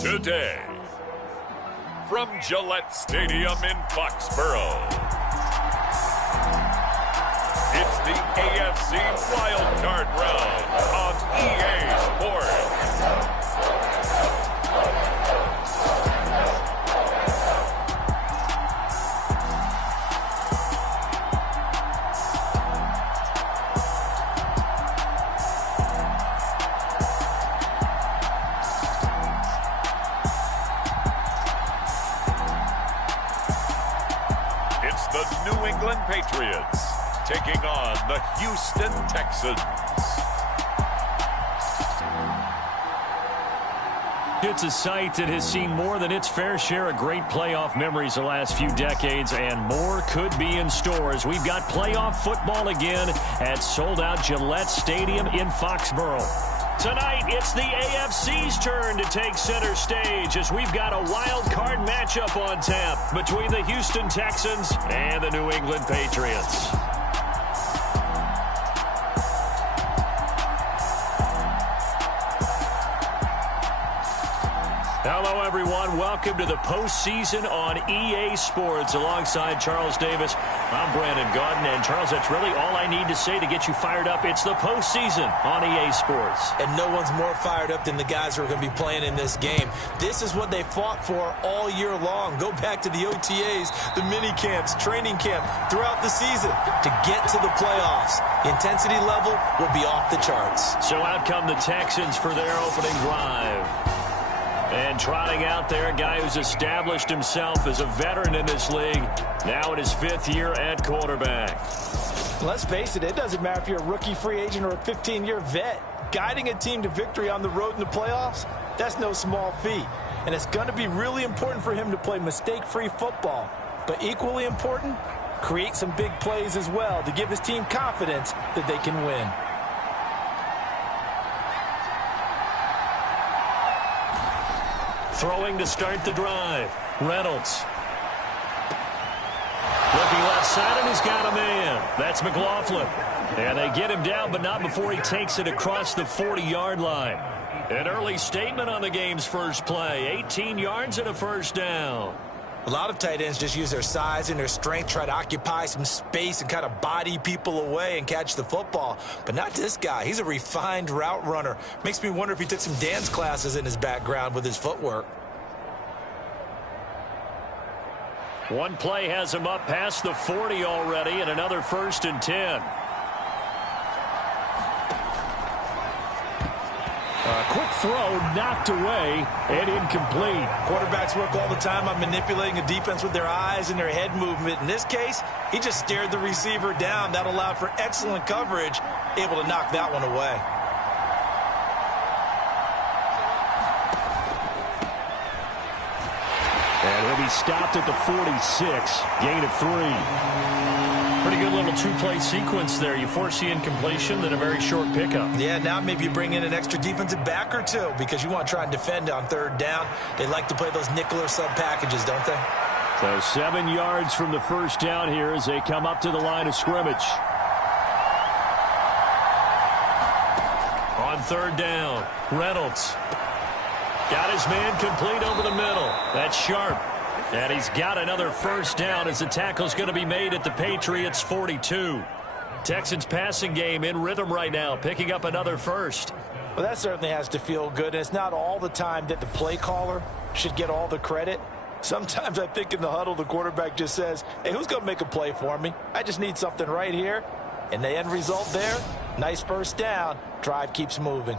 Today, from Gillette Stadium in Foxborough, it's the AFC Wildcard Round on EA Sports. The New England Patriots taking on the Houston Texans. It's a sight that has seen more than its fair share of great playoff memories the last few decades, and more could be in store as we've got playoff football again at sold-out Gillette Stadium in Foxborough. Tonight, it's the AFC's turn to take center stage as we've got a wild card matchup on tap between the Houston Texans and the New England Patriots. Hello, everyone. Welcome to the postseason on EA Sports. Alongside Charles Davis, I'm Brandon Gaudin. And, Charles, that's really all I need to say to get you fired up. It's the postseason on EA Sports. And no one's more fired up than the guys who are going to be playing in this game. This is what they fought for all year long. Go back to the OTAs, the mini camps, training camp, throughout the season to get to the playoffs. The intensity level will be off the charts. So out come the Texans for their opening drive. And trotting out there, a guy who's established himself as a veteran in this league, now in his 5th year at quarterback. Let's face it, it doesn't matter if you're a rookie free agent or a 15-year vet. Guiding a team to victory on the road in the playoffs, that's no small feat. And it's going to be really important for him to play mistake-free football. But equally important, create some big plays as well to give his team confidence that they can win. Throwing to start the drive. Reynolds. Looking left side, and he's got a man. That's McLaughlin. And they get him down, but not before he takes it across the 40-yard line. An early statement on the game's first play. 18 yards and a first down. A lot of tight ends just use their size and their strength, try to occupy some space and kind of body people away and catch the football. But not this guy. He's a refined route runner. Makes me wonder if he took some dance classes in his background with his footwork. One play has him up past the 40 already, and another 1st and 10. A quick throw knocked away and incomplete. Quarterbacks work all the time on manipulating a defense with their eyes and their head movement. In this case, he just stared the receiver down. That allowed for excellent coverage, able to knock that one away. And he'll be stopped at the 46, gain of 3. Pretty good little two-play sequence there. You force the incompletion, then a very short pickup. Yeah, now maybe you bring in an extra defensive back or two because you want to try and defend on 3rd down. They like to play those nickel or sub packages, don't they? So 7 yards from the first down here as they come up to the line of scrimmage. On 3rd down, Reynolds. Got his man complete over the middle. That's Sharp. And he's got another first down as the tackle's going to be made at the Patriots' 42. Texans passing game in rhythm right now, picking up another first. Well, that certainly has to feel good. And it's not all the time that the play caller should get all the credit. Sometimes I think in the huddle, the quarterback just says, hey, who's going to make a play for me? I just need something right here. And the end result there, nice first down. Drive keeps moving.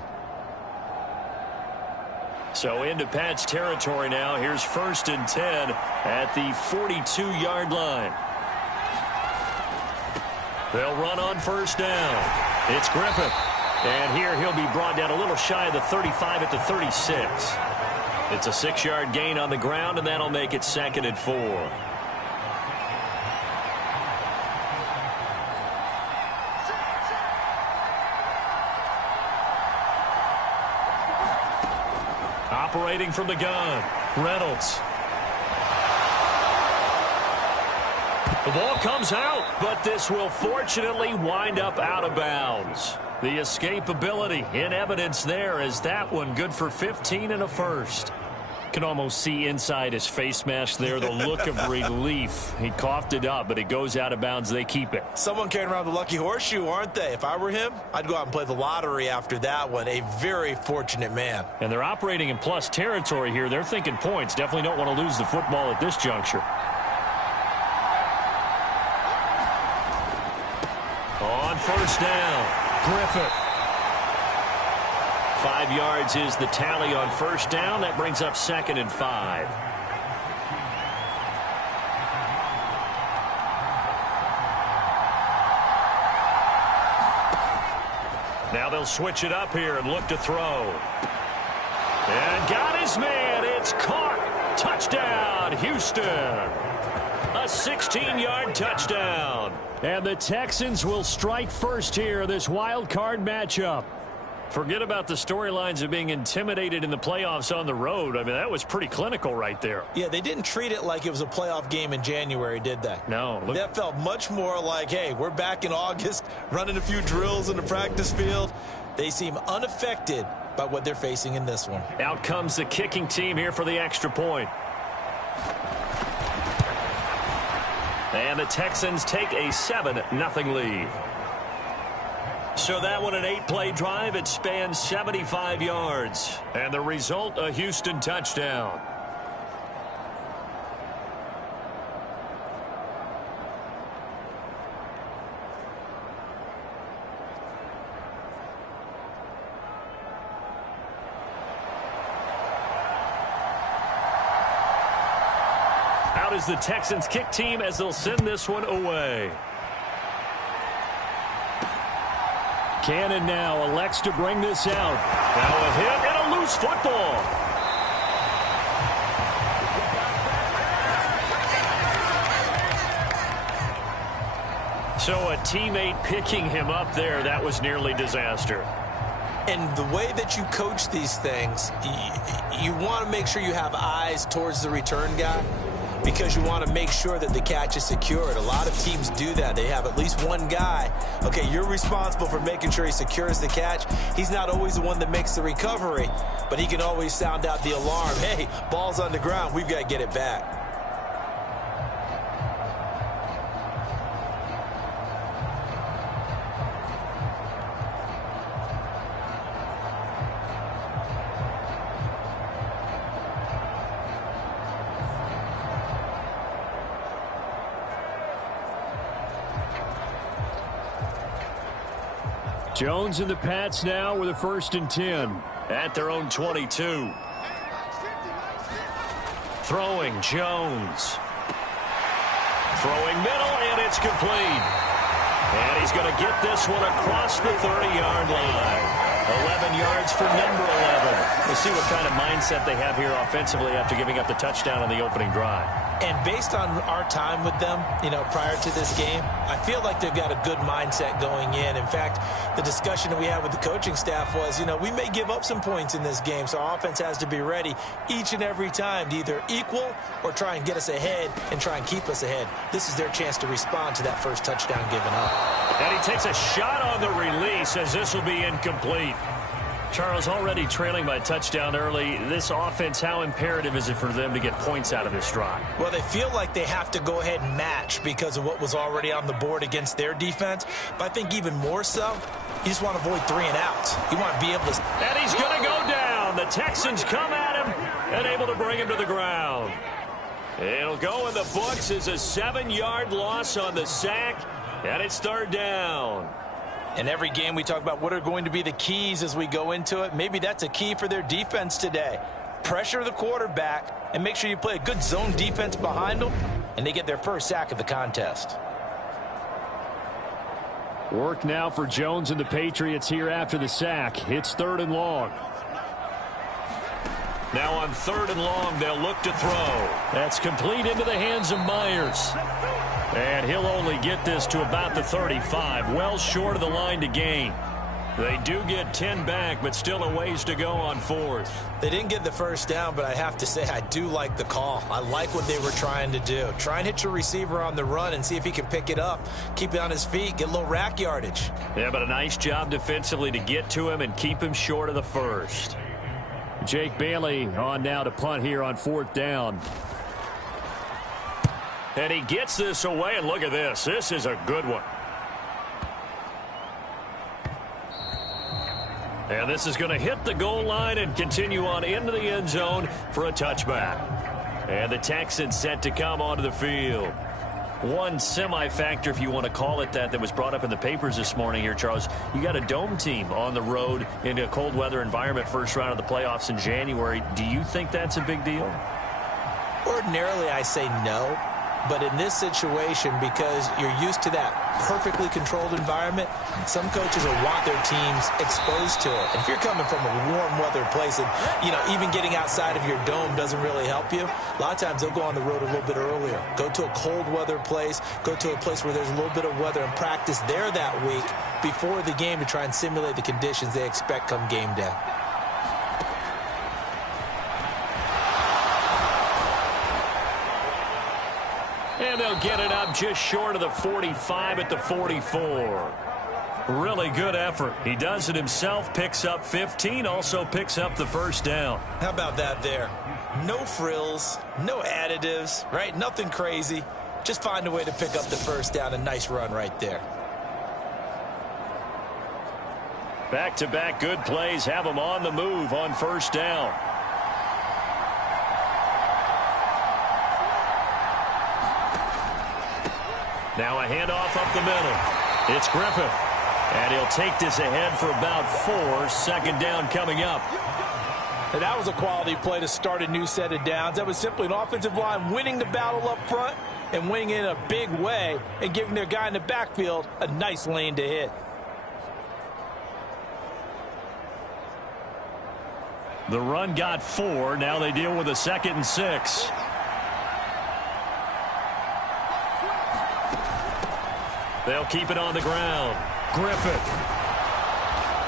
So into Pat's territory now. Here's 1st and 10 at the 42-yard line. They'll run on 1st down. It's Griffith. And here he'll be brought down a little shy of the 35 at the 36. It's a 6-yard gain on the ground, and that'll make it 2nd and 4. Operating from the gun, Reynolds. The ball comes out, but this will fortunately wind up out of bounds. The escapability in evidence there as that one good for 15 and a first. Can almost see inside his face mask there, the look of relief. He coughed it up, but it goes out of bounds. They keep it. Someone carrying around the lucky horseshoe, aren't they? If I were him, I'd go out and play the lottery after that one. A very fortunate man. And they're operating in plus territory here. They're thinking points. Definitely don't want to lose the football at this juncture. On first down, Griffith. 5 yards is the tally on first down. That brings up 2nd and 5. Now they'll switch it up here and look to throw. And got his man. It's caught. Touchdown, Houston. A 16-yard touchdown. And the Texans will strike first here, this wild card matchup. Forget about the storylines of being intimidated in the playoffs on the road. I mean, that was pretty clinical right there. Yeah, they didn't treat it like it was a playoff game in January, did they? No. That felt much more like, hey, we're back in August, running a few drills in the practice field. They seem unaffected by what they're facing in this one. Out comes the kicking team here for the extra point. And the Texans take a 7-0 lead. So that one, an 8-play drive. It spans 75 yards. And the result, a Houston touchdown. Out is the Texans kick team as they'll send this one away. Cannon now elects to bring this out. Now a hit and a loose football. So a teammate picking him up there, that was nearly disaster. And the way that you coach these things, you want to make sure you have eyes towards the return guy, because you want to make sure that the catch is secured. A lot of teams do that. They have at least one guy. Okay, you're responsible for making sure he secures the catch. He's not always the one that makes the recovery, but he can always sound out the alarm. Hey, ball's on the ground. We've got to get it back. Jones and the Pats now with a 1st and 10. At their own 22. Throwing, Jones. Throwing middle, and it's complete. And he's going to get this one across the 30-yard line. 11 yards for number 11. We'll see what kind of mindset they have here offensively after giving up the touchdown on the opening drive. And based on our time with them, prior to this game, I feel like they've got a good mindset going in. In fact, the discussion that we had with the coaching staff was, we may give up some points in this game, so our offense has to be ready each and every time to either equal or try and get us ahead and try and keep us ahead. This is their chance to respond to that first touchdown given up. And he takes a shot on the release as this will be incomplete. Charles, already trailing by a touchdown early. This offense, how imperative is it for them to get points out of this drive? Well, they feel like they have to go ahead and match because of what was already on the board against their defense. But I think even more so, you just want to avoid 3 and outs. You want to be able to... And he's going to go down. The Texans come at him and able to bring him to the ground. It'll go in the books as a 7-yard loss on the sack, and it's 3rd down. In every game, we talk about what are going to be the keys as we go into it. Maybe that's a key for their defense today. Pressure the quarterback and make sure you play a good zone defense behind them, and they get their first sack of the contest. Work now for Jones and the Patriots here after the sack. It's 3rd and long. Now on 3rd and long, they'll look to throw. That's complete into the hands of Myers. And he'll only get this to about the 35, well short of the line to gain. They do get 10 back, but still a ways to go on 4th. They didn't get the first down, but I have to say I do like the call. I like what they were trying to do. Try and hit your receiver on the run and see if he can pick it up, keep it on his feet, get a little rack yardage. Yeah, but a nice job defensively to get to him and keep him short of the first. Jake Bailey on now to punt here on 4th down. And he gets this away, and look at this. This is a good one. And this is going to hit the goal line and continue on into the end zone for a touchback. And the Texans set to come onto the field. One semi-factor, if you want to call it that was brought up in the papers this morning here, Charles. You got a dome team on the road in a cold weather environment, first round of the playoffs in January. Do you think that's a big deal? Ordinarily, I say no. But in this situation, because you're used to that perfectly controlled environment, some coaches will want their teams exposed to it. And if you're coming from a warm weather place and, even getting outside of your dome doesn't really help you, a lot of times they'll go on the road a little bit earlier. Go to a cold weather place, go to a place where there's a little bit of weather and practice there that week before the game to try and simulate the conditions they expect come game day. And they'll get it up just short of the 45 at the 44. Really good effort. He does it himself, picks up 15, also picks up the first down. How about that there? No frills, no additives, right? Nothing crazy. Just find a way to pick up the first down. A nice run right there. Back-to-back good plays have him on the move on first down. Now a handoff up the middle. It's Griffith. And he'll take this ahead for about 4. Second down coming up. And that was a quality play to start a new set of downs. That was simply an offensive line winning the battle up front and winning in a big way and giving their guy in the backfield a nice lane to hit. The run got 4. Now they deal with a 2nd and 6. They'll keep it on the ground. Griffith.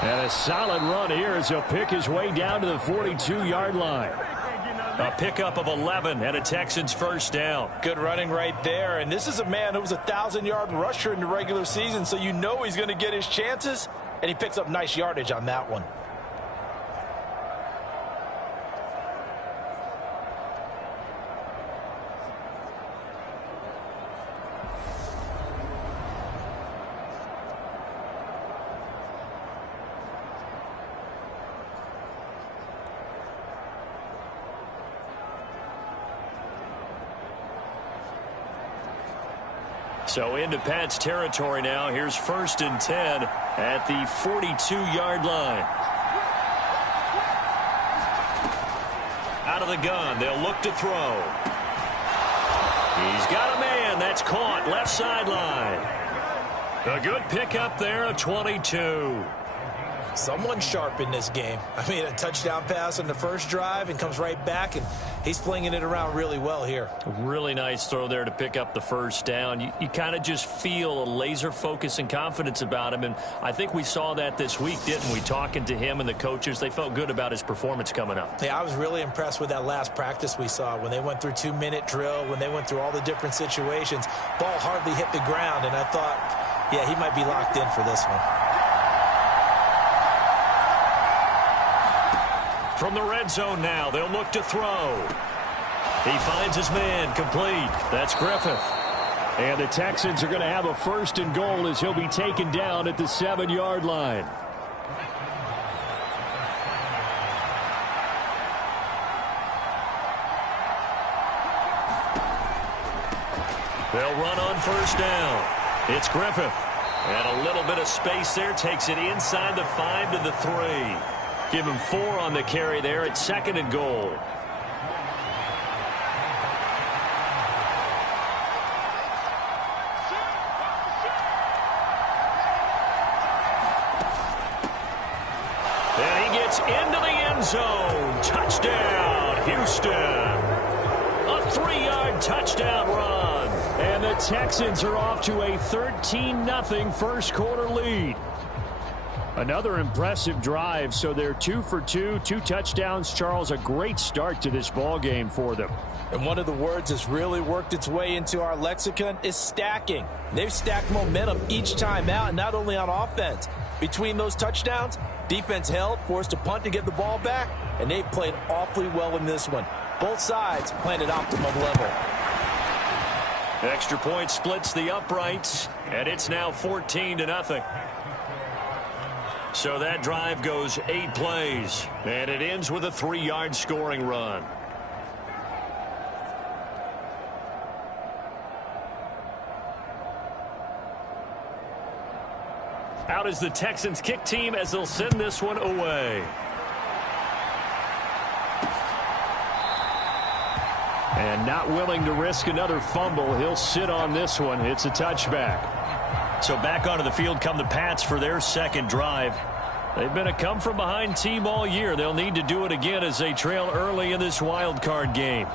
And a solid run here as he'll pick his way down to the 42-yard line. A pickup of 11 and a Texans first down. Good running right there. And this is a man who was a 1,000-yard rusher in the regular season, so you know he's going to get his chances, and he picks up nice yardage on that one. So into Pat's territory now. Here's 1st and 10 at the 42-yard line. Out of the gun. They'll look to throw. He's got a man. That's caught. Left sideline. A good pickup there, a 22. Someone sharp in this game. I mean, a touchdown pass on the first drive and comes right back, and he's flinging it around really well here. Really nice throw there to pick up the first down. You kind of just feel a laser focus and confidence about him, and I think we saw that this week, didn't we? Talking to him and the coaches, they felt good about his performance coming up. Yeah, I was really impressed with that last practice we saw when they went through 2-minute drill, when they went through all the different situations. Ball hardly hit the ground, and I thought, yeah, he might be locked in for this one. From the red zone now, they'll look to throw. He finds his man, complete. That's Griffith. And the Texans are going to have a 1st and goal as he'll be taken down at the 7-yard line. They'll run on first down. It's Griffith. And a little bit of space there, takes it inside the 5 to the 3. Give him 4 on the carry there at 2nd and goal. And he gets into the end zone. Touchdown, Houston. A 3-yard touchdown run. And the Texans are off to a 13-0 first quarter lead. Another impressive drive, so they're 2 for 2, 2 touchdowns. Charles, a great start to this ball game for them. And one of the words that's really worked its way into our lexicon is stacking. They've stacked momentum each time out, and not only on offense. Between those touchdowns, Defense held, forced a punt to get the ball back, and they played awfully well in this one. Both sides played at optimum level. Extra point splits the uprights, and it's now 14-0. So that drive goes 8 plays, and it ends with a 3-yard scoring run. Out is the Texans kick team as they'll send this one away. And not willing to risk another fumble, he'll sit on this one. It's a touchback. So back onto the field come the Pats for their second drive. They've been a come-from-behind team all year. They'll need to do it again as they trail early in this wild card game.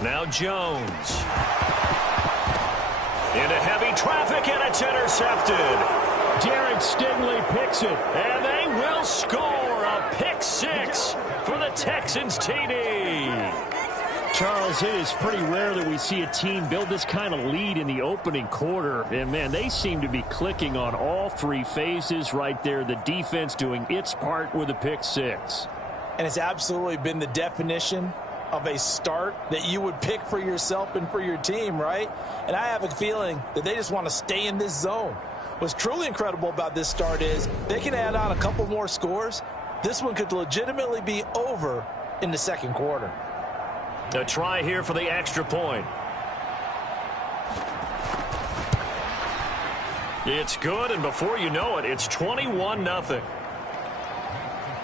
Now Jones. Into heavy traffic, and it's intercepted. Derek Stingley picks it. And they will score a pick 6 for the Texans TD. Charles, it is pretty rare that we see a team build this kind of lead in the opening quarter. And, man, they seem to be clicking on all 3 phases right there. The defense doing its part with a pick 6. And it's absolutely been the definition of a start that you would pick for yourself and for your team, right? And I have a feeling that they just want to stay in this zone. What's truly incredible about this start is they can add on a couple more scores. This one could legitimately be over in the second quarter. A try here for the extra point. It's good, and before you know it, it's 21-0.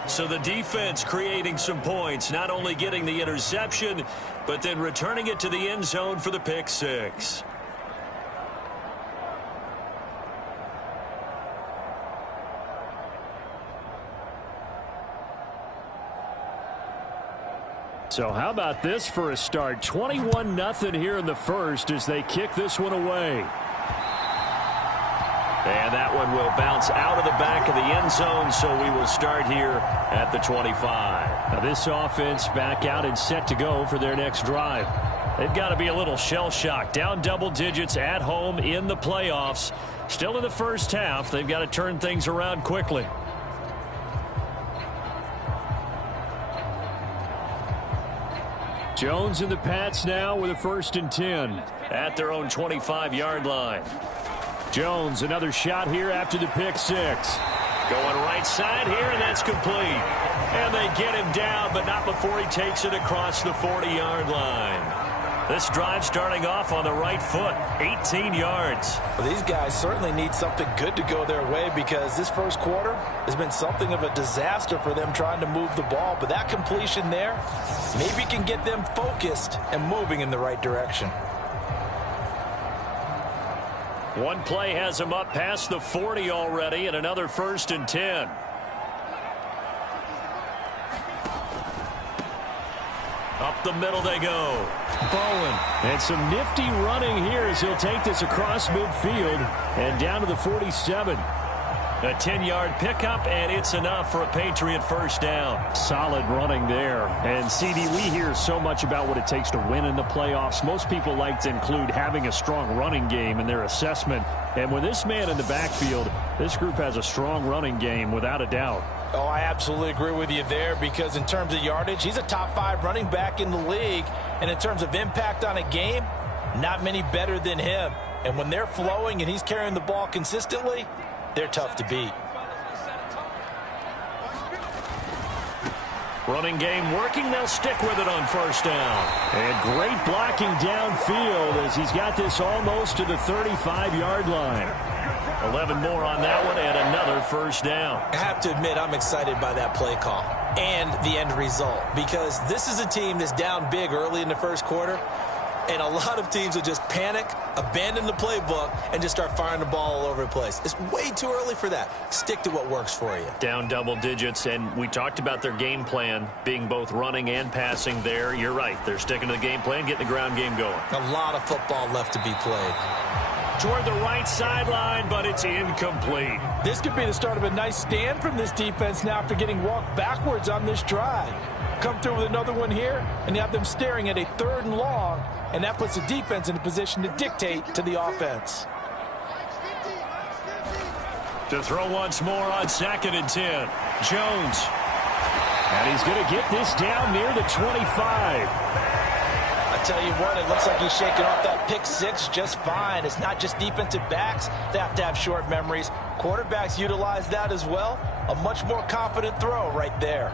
So the defense creating some points, not only getting the interception, but then returning it to the end zone for the pick 6. So how about this for a start? 21-0 here in the first as they kick this one away. And that one will bounce out of the back of the end zone, so we will start here at the 25. Now this offense back out and set to go for their next drive. They've got to be a little shell-shocked. Down double digits at home in the playoffs. Still in the first half. They've got to turn things around quickly. Jones and the Pats now with a 1st and 10. At their own 25-yard line. Jones, another shot here after the pick 6. Going right side here, and that's complete. And they get him down, but not before he takes it across the 40-yard line. This drive starting off on the right foot, 18 yards. Well, these guys certainly need something good to go their way because this first quarter has been something of a disaster for them trying to move the ball. But that completion there maybe can get them focused and moving in the right direction. One play has him up past the 40 already, and another 1st and 10. Up the middle they go. Bowen. And some nifty running here as he'll take this across midfield and down to the 47. A 10-yard pickup, and it's enough for a Patriot first down. Solid running there. And, CD, we hear so much about what it takes to win in the playoffs. Most people like to include having a strong running game in their assessment. And with this man in the backfield, this group has a strong running game without a doubt. Oh, I absolutely agree with you there because in terms of yardage, he's a top 5 running back in the league. And in terms of impact on a game, not many better than him. And when they're flowing and he's carrying the ball consistently, they're tough to beat. Running game working. They'll stick with it on first down. And great blocking downfield as he's got this almost to the 35-yard line. 11 more on that one and another first down. I have to admit I'm excited by that play call and the end result because this is a team that's down big early in the first quarter. And a lot of teams will just panic, abandon the playbook, and just start firing the ball all over the place. It's way too early for that. Stick to what works for you. Down double digits, and we talked about their game plan being both running and passing there. You're right. They're sticking to the game plan, getting the ground game going. A lot of football left to be played. toward the right sideline, but it's incomplete. This could be the start of a nice stand from this defense now after getting walked backwards on this drive. Come through with another one here, and you have them staring at a 3rd and long, and that puts the defense in a position to dictate to the offense. To throw once more on 2nd and 10. Jones. And he's going to get this down near the 25. I tell you what, it looks like he's shaking off that pick 6 just fine. It's not just defensive backs that have to have short memories. Quarterbacks utilize that as well. A much more confident throw right there.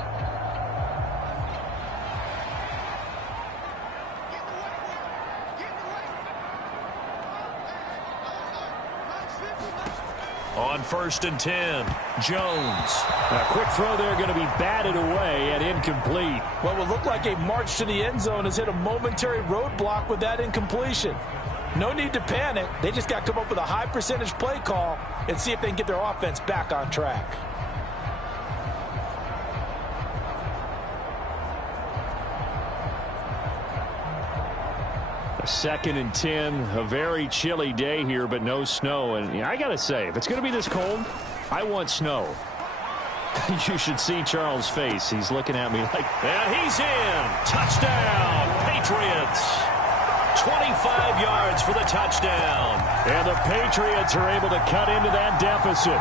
On 1st and 10, Jones. A quick throw there going to be batted away and incomplete. What will look like a march to the end zone has hit a momentary roadblock with that incompletion. No need to panic. They just got to come up with a high percentage play call and see if they can get their offense back on track. A 2nd and 10, a very chilly day here, but no snow. And I got to say, if it's going to be this cold, I want snow. You should see Charles' face. He's looking at me like, and he's in. Touchdown, Patriots. 25 yards for the touchdown. And the Patriots are able to cut into that deficit.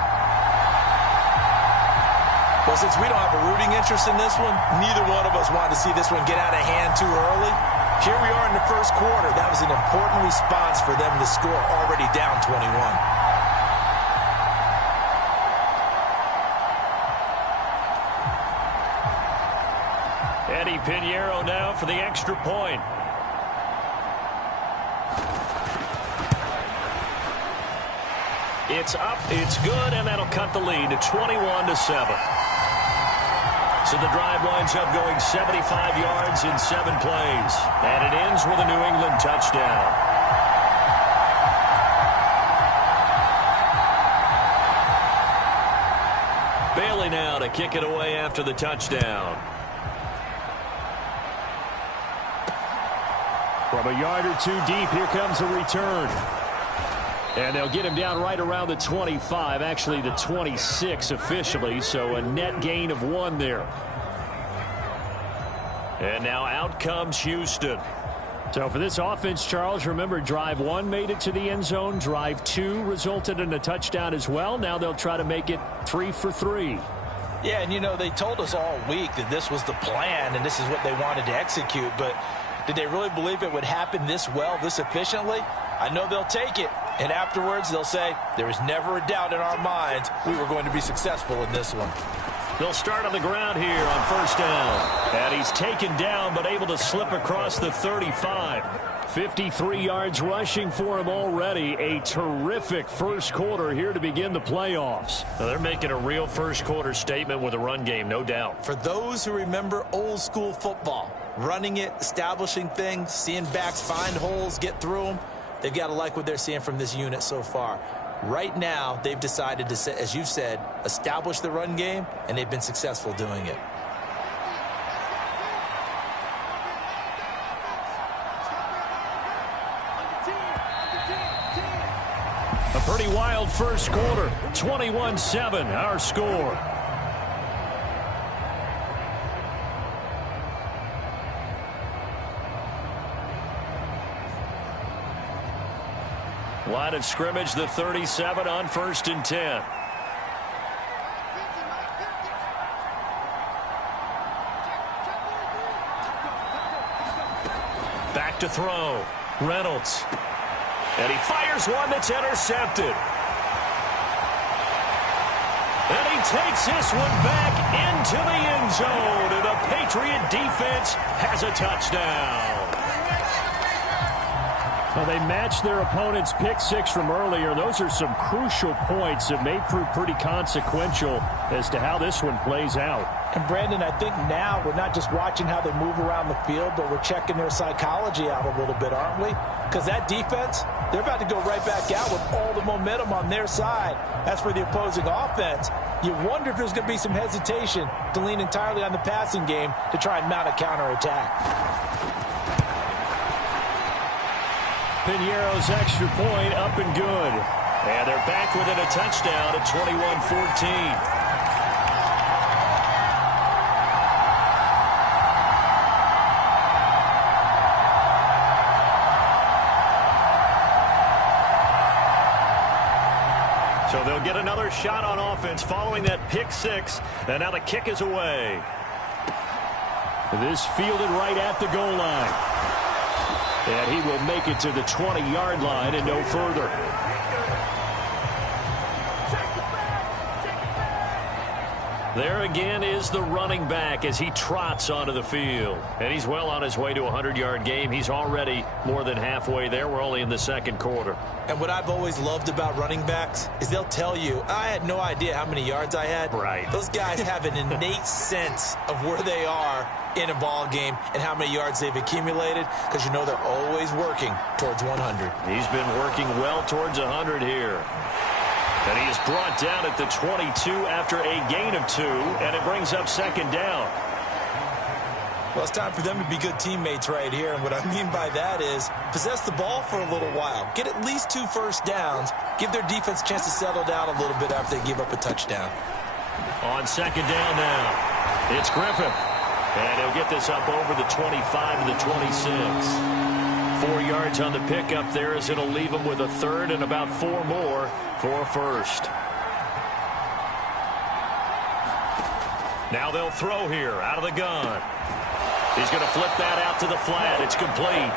Well, since we don't have a rooting interest in this one, neither one of us wanted to see this one get out of hand too early. Here we are in the 1st quarter. That was an important response for them to score, already down 21. Eddie Pinheiro now for the extra point. It's up, it's good, and that'll cut the lead to 21-7. So the drive winds up going 75 yards in 7 plays. And it ends with a New England touchdown. Bailey now to kick it away after the touchdown. From a yard or 2 deep, here comes a return. And they'll get him down right around the 25, actually the 26 officially, so a net gain of 1 there. And now out comes Houston. So for this offense, Charles, remember drive 1 made it to the end zone. Drive 2 resulted in a touchdown as well. Now they'll try to make it 3 for 3. Yeah, and you know, they told us all week that this was the plan and this is what they wanted to execute, but did they really believe it would happen this well, this efficiently? I know they'll take it, and afterwards they'll say, there was never a doubt in our minds we were going to be successful in this one. They'll start on the ground here on 1st down. And he's taken down, but able to slip across the 35. 53 yards rushing for him already. A terrific 1st quarter here to begin the playoffs. Now they're making a real 1st quarter statement with a run game, no doubt. For those who remember old school football, running it, establishing things, seeing backs find holes, get through them, they've got to like what they're seeing from this unit so far. Right now, they've decided to, as you said, establish the run game, and they've been successful doing it. A pretty wild 1st quarter. 21-7, our score. Line of scrimmage, the 37 on 1st and 10. Back to throw. Reynolds. And he fires one that's intercepted. And he takes this one back into the end zone. And the Patriot defense has a touchdown. Well, they matched their opponent's pick 6 from earlier. Those are some crucial points that may prove pretty consequential as to how this one plays out. And Brandon, I think now we're not just watching how they move around the field, but we're checking their psychology out a little bit, aren't we? Because that defense, they're about to go right back out with all the momentum on their side. As for the opposing offense, you wonder if there's going to be some hesitation to lean entirely on the passing game to try and mount a counterattack. Piñeiro's extra point up and good. And they're back within a touchdown at 21-14. So they'll get another shot on offense following that pick six. And now the kick is away. This fielded right at the goal line. And he will make it to the 20-yard line and no further. There again is the running back as he trots onto the field. And he's well on his way to a 100-yard game. He's already more than halfway there. We're only in the second quarter. And what I've always loved about running backs is they'll tell you, I had no idea how many yards I had. Right. Those guys have an innate sense of where they are in a ball game and how many yards they've accumulated, because you know they're always working towards 100. He's been working well towards 100 here. And he is brought down at the 22 after a gain of 2, and it brings up second down. Well, it's time for them to be good teammates right here, and what I mean by that is possess the ball for a little while, get at least 2 first downs, give their defense a chance to settle down a little bit after they give up a touchdown. On second down now, it's Griffith, and he'll get this up over the 25 to the 26. 4 yards on the pickup there as it'll leave him with a third and about 4 more for a first. Now they'll throw here out of the gun. He's going to flip that out to the flat. It's complete.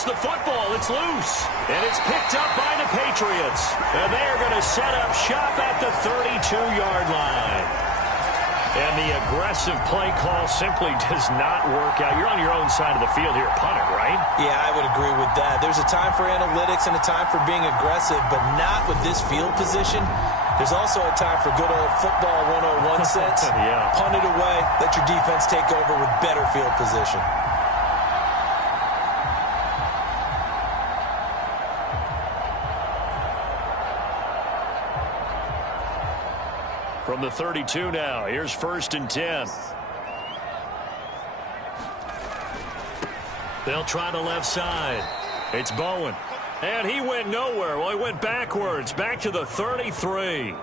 The football, it's loose, and it's picked up by the Patriots, and they are going to set up shop at the 32-yard line. And the aggressive play call simply does not work out. You're on your own side of the field here, punt it, right? Yeah, I would agree with that. There's a time for analytics and a time for being aggressive, but not with this field position. There's also a time for good old football 101 sense. Yeah. Punt it away, let your defense take over with better field position. From the 32 now, here's 1st and 10. They'll try the left side. It's Bowen. And he went nowhere. Well, he went backwards, back to the 33.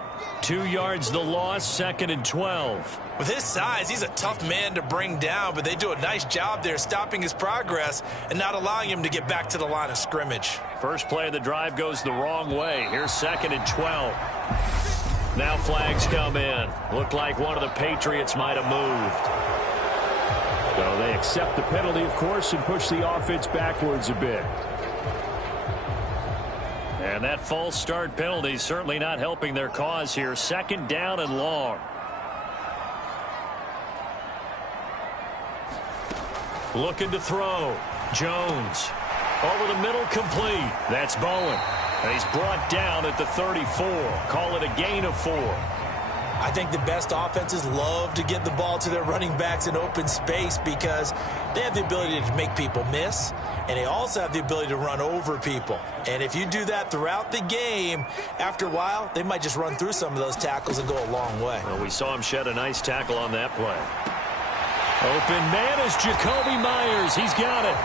2 yards the loss, 2nd and 12. With his size, he's a tough man to bring down, but they do a nice job there stopping his progress and not allowing him to get back to the line of scrimmage. First play of the drive goes the wrong way. Here's 2nd and 12. Now flags come in. Looked like one of the Patriots might have moved. So they accept the penalty, of course, and push the offense backwards a bit. And that false start penalty certainly not helping their cause here. 2nd down and long. Looking to throw. Jones. Over the middle, complete. That's Bowen. And he's brought down at the 34. Call it a gain of 4. I think the best offenses love to get the ball to their running backs in open space because they have the ability to make people miss, and they also have the ability to run over people. And if you do that throughout the game, after a while, they might just run through some of those tackles and go a long way. Well, we saw him shed a nice tackle on that play. Open man is Jacoby Myers. He's got it.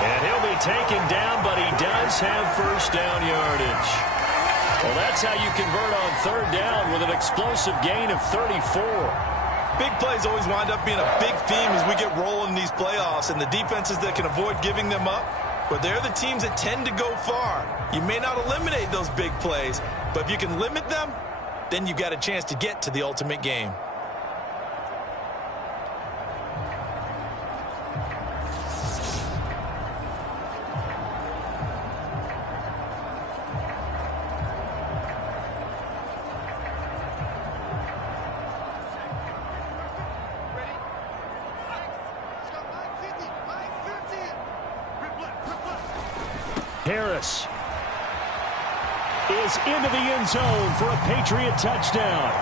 And he'll be taken down, but he does have first down yardage. Well, that's how you convert on 3rd down with an explosive gain of 34. Big plays always wind up being a big theme as we get rolling in these playoffs, and the defenses that can avoid giving them up, but they're the teams that tend to go far. You may not eliminate those big plays, but if you can limit them, then you've got a chance to get to the ultimate game. Harris is into the end zone for a Patriot touchdown.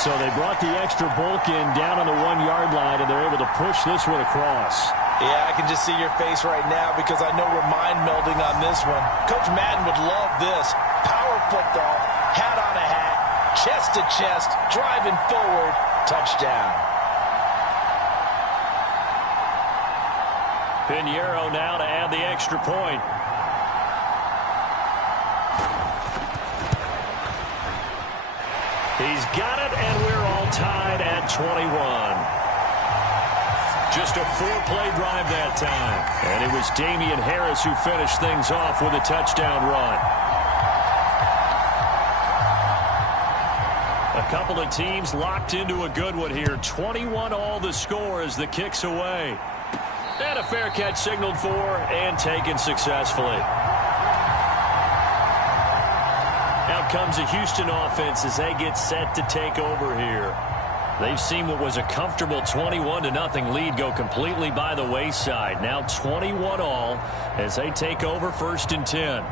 So they brought the extra bulk in down on the 1-yard line, and they're able to push this one across. Yeah, I can just see your face right now because I know we're mind melding on this one. Coach Madden would love this. Power football, hat on a hat, chest to chest, driving forward, touchdown. Pinheiro now to add the extra point. He's got it, and we're all tied at 21. Just a 4-play drive that time. And it was Damian Harris who finished things off with a touchdown run. A couple of teams locked into a good one here. 21 all the score as the kick's away. And a fair catch signaled for and taken successfully. Out comes the Houston offense as they get set to take over here. They've seen what was a comfortable 21-0 lead go completely by the wayside. Now 21 all as they take over 1st and 10.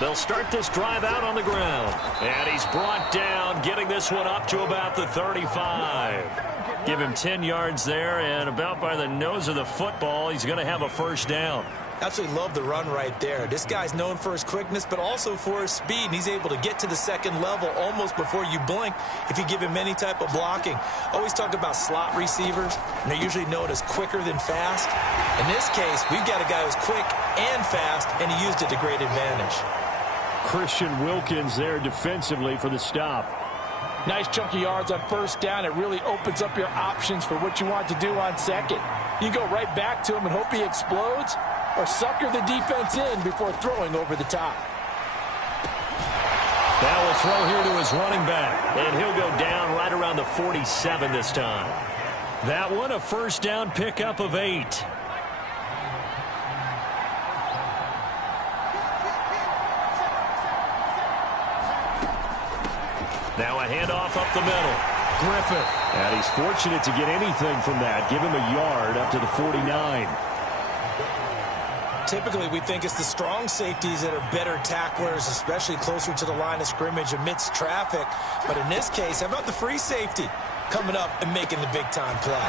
They'll start this drive out on the ground. And he's brought down, getting this one up to about the 35. Give him 10 yards there, and about by the nose of the football, he's going to have a 1st down. Absolutely love the run right there. This guy's known for his quickness, but also for his speed. And he's able to get to the 2nd level almost before you blink if you give him any type of blocking. Always talk about slot receivers, and they're usually known as quicker than fast. In this case, we've got a guy who's quick and fast, and he used it to great advantage. Christian Wilkins there defensively for the stop. Nice chunky yards on 1st down. It really opens up your options for what you want to do on 2nd. You go right back to him and hope he explodes, or sucker the defense in before throwing over the top. Now we'll throw here to his running back, and he'll go down right around the 47 this time. That one a 1st down pickup of 8. Now a handoff up the middle. Griffith. And he's fortunate to get anything from that. Give him a yard up to the 49. Typically, we think it's the strong safeties that are better tacklers, especially closer to the line of scrimmage amidst traffic. But in this case, how about the free safety coming up and making the big-time play?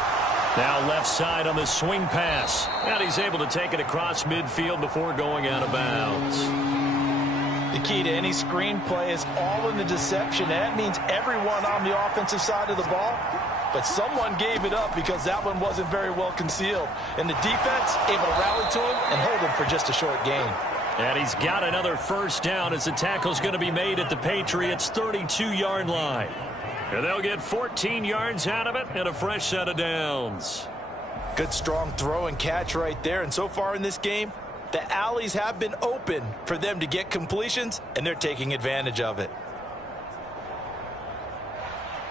Now left side on the swing pass. And he's able to take it across midfield before going out of bounds. The key to any screen play is all in the deception. That means everyone on the offensive side of the ball. But someone gave it up because that one wasn't very well concealed. And the defense able to rally to him and hold him for just a short gain. And he's got another 1st down as the tackle's going to be made at the Patriots' 32-yard line. And they'll get 14 yards out of it and a fresh set of downs. Good strong throw and catch right there. And so far in this game, the alleys have been open for them to get completions, and they're taking advantage of it.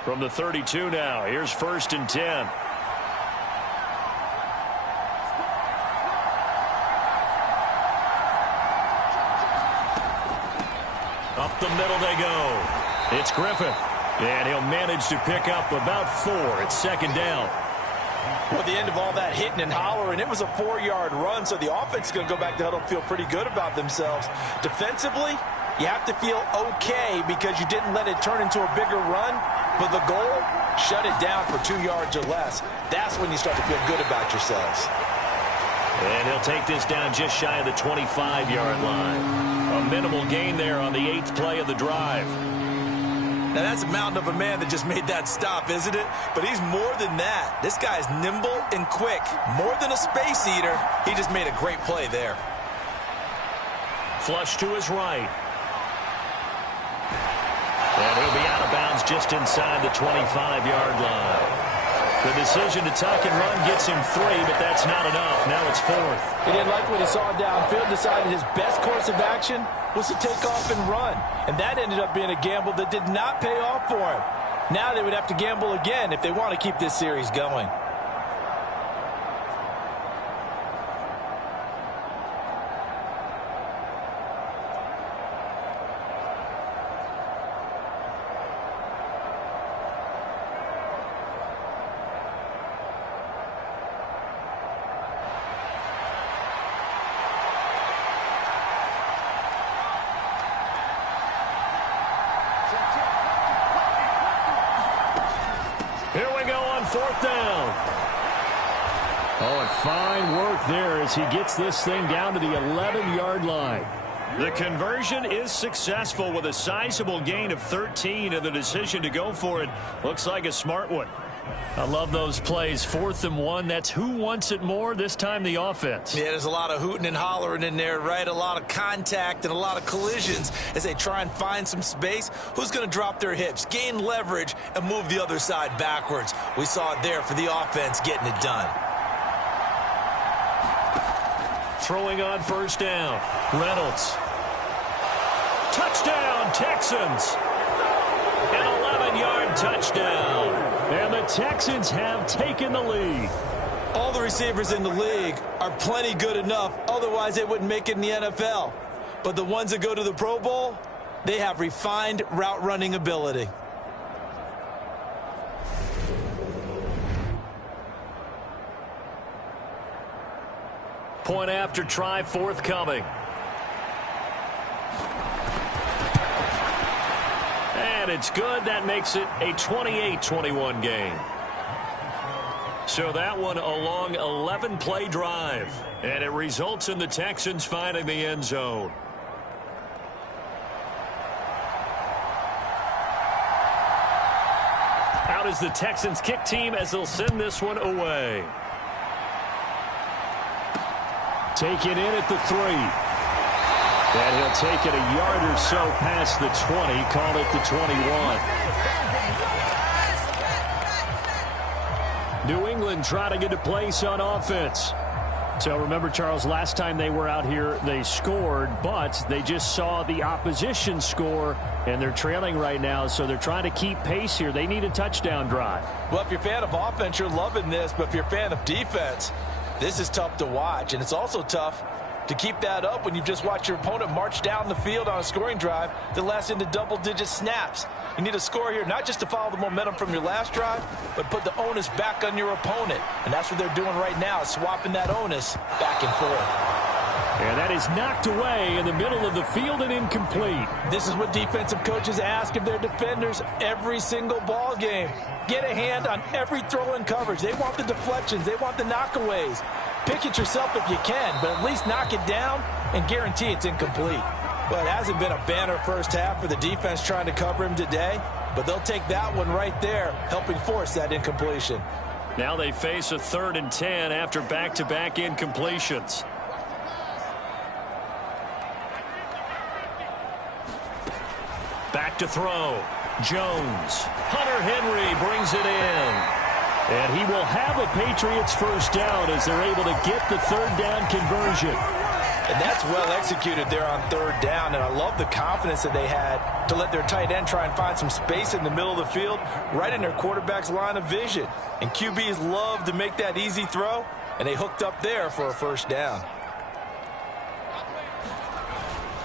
From the 32 now, here's 1st and 10. Up the middle they go. It's Griffith. And he'll manage to pick up about 4 at 2nd down. Well, at the end of all that hitting and hollering, it was a 4-yard run, so the offense is going to go back to huddle and feel pretty good about themselves. Defensively, you have to feel okay because you didn't let it turn into a bigger run, but the goal, shut it down for 2 yards or less. That's when you start to feel good about yourselves. And he'll take this down just shy of the 25-yard line. A minimal gain there on the 8th play of the drive. Now, that's a mountain of a man that just made that stop, isn't it? But he's more than that. This guy's nimble and quick. More than a space eater. He just made a great play there. Flush to his right. And he'll be out of bounds just inside the 25-yard line. The decision to tuck and run gets him 3, but that's not enough. Now it's 4th. He didn't like what he saw downfield, decided his best course of action was to take off and run. And that ended up being a gamble that did not pay off for him. Now they would have to gamble again if they want to keep this series going. 4th down. Oh, and fine work there as he gets this thing down to the 11-yard line. The conversion is successful with a sizable gain of 13, and the decision to go for it looks like a smart one. I love those plays. 4th and 1. That's who wants it more, this time the offense. Yeah, there's a lot of hooting and hollering in there, right? A lot of contact and a lot of collisions as they try and find some space. Who's going to drop their hips, gain leverage, and move the other side backwards? We saw it there for the offense getting it done. Throwing on 1st down. Reynolds. Touchdown, Texans. An 11-yard touchdown. And the Texans have taken the lead. All the receivers in the league are plenty good enough. Otherwise, they wouldn't make it in the NFL. But the ones that go to the Pro Bowl, they have refined route running ability. Point after try forthcoming. And it's good. That makes it a 28-21 game. So that one a long 11-play drive. And it results in the Texans finding the end zone. Out is the Texans kick team as they'll send this one away. Take it in at the 3. And he'll take it a yard or so past the 20. Call it the 21. New England trying to get a place on offense. So remember, Charles, last time they were out here, they scored, but they just saw the opposition score, and they're trailing right now, so they're trying to keep pace here. They need a touchdown drive. Well, if you're a fan of offense, you're loving this, but if you're a fan of defense, this is tough to watch, and it's also tough to keep that up when you've just watched your opponent march down the field on a scoring drive that lasts into double-digit snaps. You need a score here, not just to follow the momentum from your last drive, but put the onus back on your opponent. And that's what they're doing right now, swapping that onus back and forth. And that is knocked away in the middle of the field and incomplete. This is what defensive coaches ask of their defenders every single ball game. Get a hand on every throw in coverage. They want the deflections. They want the knockaways. Pick it yourself if you can, but at least knock it down and guarantee it's incomplete. Well, it hasn't been a banner first half for the defense trying to cover him today, but they'll take that one right there, helping force that incompletion. Now they face a 3rd and 10 after back-to-back incompletions. Back to throw. Jones. Hunter Henry brings it in. And he will have a Patriots first down as they're able to get the 3rd down conversion. And that's well executed there on 3rd down, and I love the confidence that they had to let their tight end try and find some space in the middle of the field, right in their quarterback's line of vision. And QBs love to make that easy throw, and they hooked up there for a first down.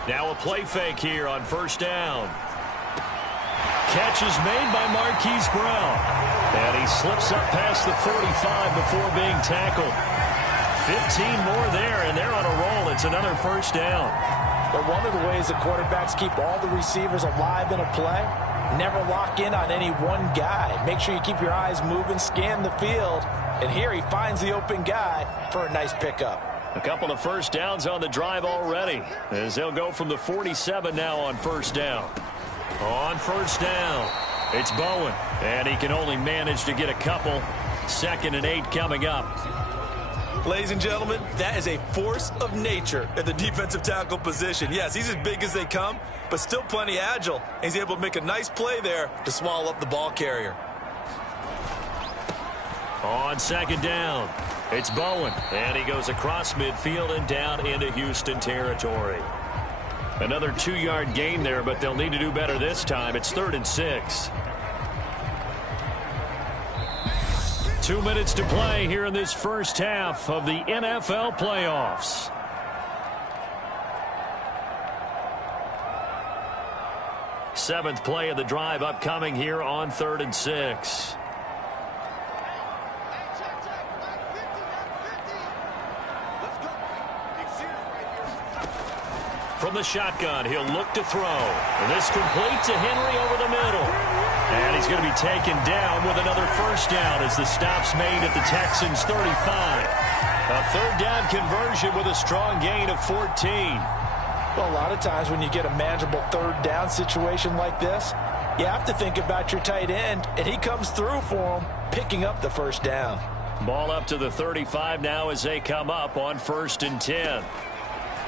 Now a play fake here on 1st down. Catch is made by Marquise Brown. And he slips up past the 45 before being tackled. 15 more there, and they're on a roll. It's another first down. But one of the ways the quarterbacks keep all the receivers alive in a play, never lock in on any one guy. Make sure you keep your eyes moving, scan the field. And here he finds the open guy for a nice pickup. A couple of first downs on the drive already, as they'll go from the 47 now on 1st down. On 1st down, it's Bowen, and he can only manage to get a couple. 2nd and 8 coming up. Ladies and gentlemen, that is a force of nature at the defensive tackle position. Yes, he's as big as they come, but still plenty agile. He's able to make a nice play there to swallow up the ball carrier. On 2nd down, it's Bowen, and he goes across midfield and down into Houston territory. Another 2-yard gain there, but they'll need to do better this time. It's 3rd and 6. 2 minutes to play here in this first half of the NFL playoffs. Seventh play of the drive upcoming here on 3rd and 6. From the shotgun, he'll look to throw. And this complete to Henry over the middle. And he's going to be taken down with another first down as the stop's made at the Texans' 35. A third down conversion with a strong gain of 14. Well, a lot of times when you get a manageable third down situation like this, you have to think about your tight end, and he comes through for him, picking up the first down. Ball up to the 35 now as they come up on 1st and 10.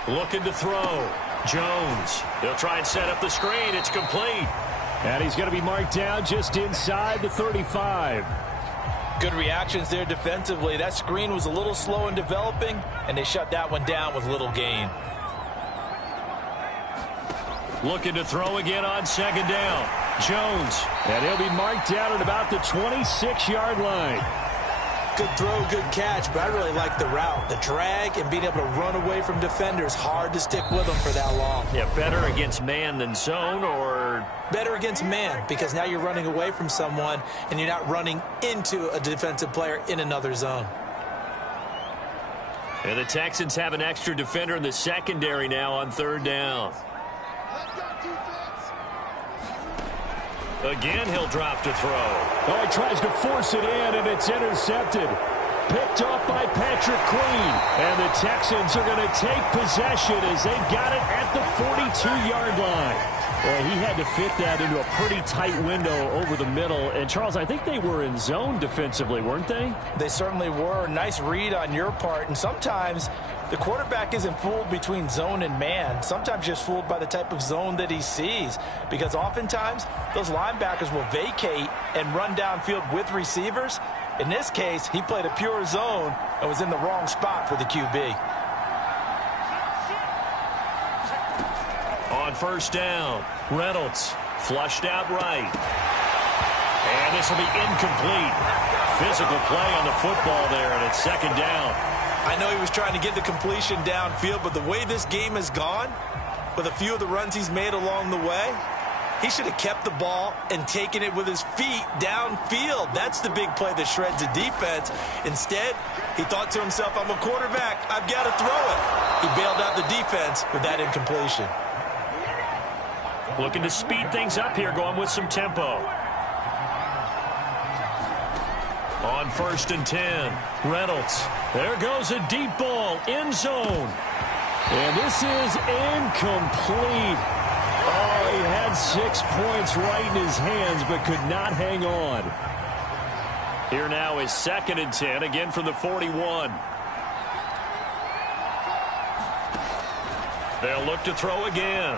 Looking to throw. Jones. They'll try and set up the screen. It's complete. And he's going to be marked down just inside the 35. Good reactions there defensively. That screen was a little slow in developing, and they shut that one down with little gain. Looking to throw again on 2nd down. Jones. And he'll be marked down at about the 26-yard line. Good throw, good catch, but I really like the route. The drag and being able to run away from defenders, hard to stick with them for that long. Yeah, better against man than zone, or? Better against man, because now you're running away from someone and you're not running into a defensive player in another zone. And the Texans have an extra defender in the secondary now on 3rd down. Again, he'll drop to throw. Oh, he tries to force it in, and it's intercepted. Picked off by Patrick Queen. And the Texans are going to take possession as they've got it at the 42-yard line. Well, he had to fit that into a pretty tight window over the middle. And, Charles, I think they were in zone defensively, weren't they? They certainly were. Nice read on your part. And sometimes the quarterback isn't fooled between zone and man. Sometimes just fooled by the type of zone that he sees. Because oftentimes, those linebackers will vacate and run downfield with receivers. In this case, he played a pure zone and was in the wrong spot for the QB. On 1st down, Reynolds flushed out right. And this will be incomplete. Physical play on the football there, and it's 2nd down. I know he was trying to get the completion downfield, but the way this game has gone, with a few of the runs he's made along the way, he should have kept the ball and taken it with his feet downfield. That's the big play that shreds the defense. Instead, he thought to himself, I'm a quarterback. I've got to throw it. He bailed out the defense with that incompletion. Looking to speed things up here, going with some tempo. On 1st and 10, Reynolds. There goes a deep ball, end zone. And this is incomplete. Oh, he had 6 points right in his hands, but could not hang on. Here now is 2nd and 10, again from the 41. They'll look to throw again.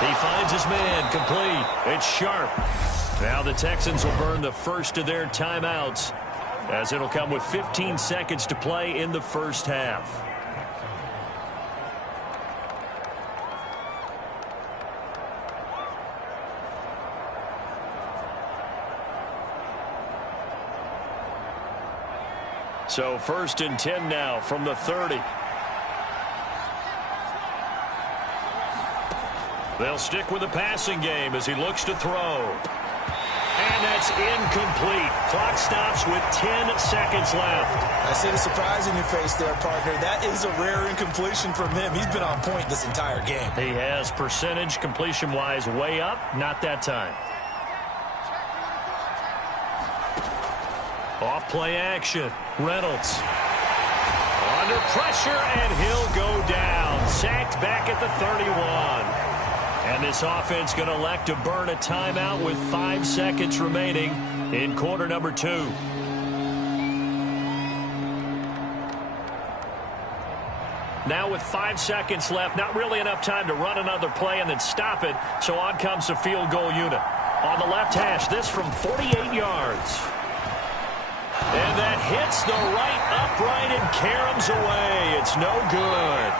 He finds his man, complete. It's Sharp. Now the Texans will burn the first of their timeouts, as it'll come with 15 seconds to play in the first half. So 1st and 10 now from the 30. They'll stick with the passing game as he looks to throw. And that's incomplete. Clock stops with 10 seconds left. I see the surprise in your face there, partner. That is a rare incompletion from him. He's been on point this entire game. He has percentage completion-wise way up. Not that time. Off play action. Reynolds. Under pressure, and he'll go down. Sacked back at the 31. And this offense going to elect to burn a timeout with 5 seconds remaining in quarter number 2. Now with 5 seconds left, not really enough time to run another play and then stop it. So on comes the field goal unit. On the left hash, this from 48 yards. And that hits the right upright and caroms away. It's no good.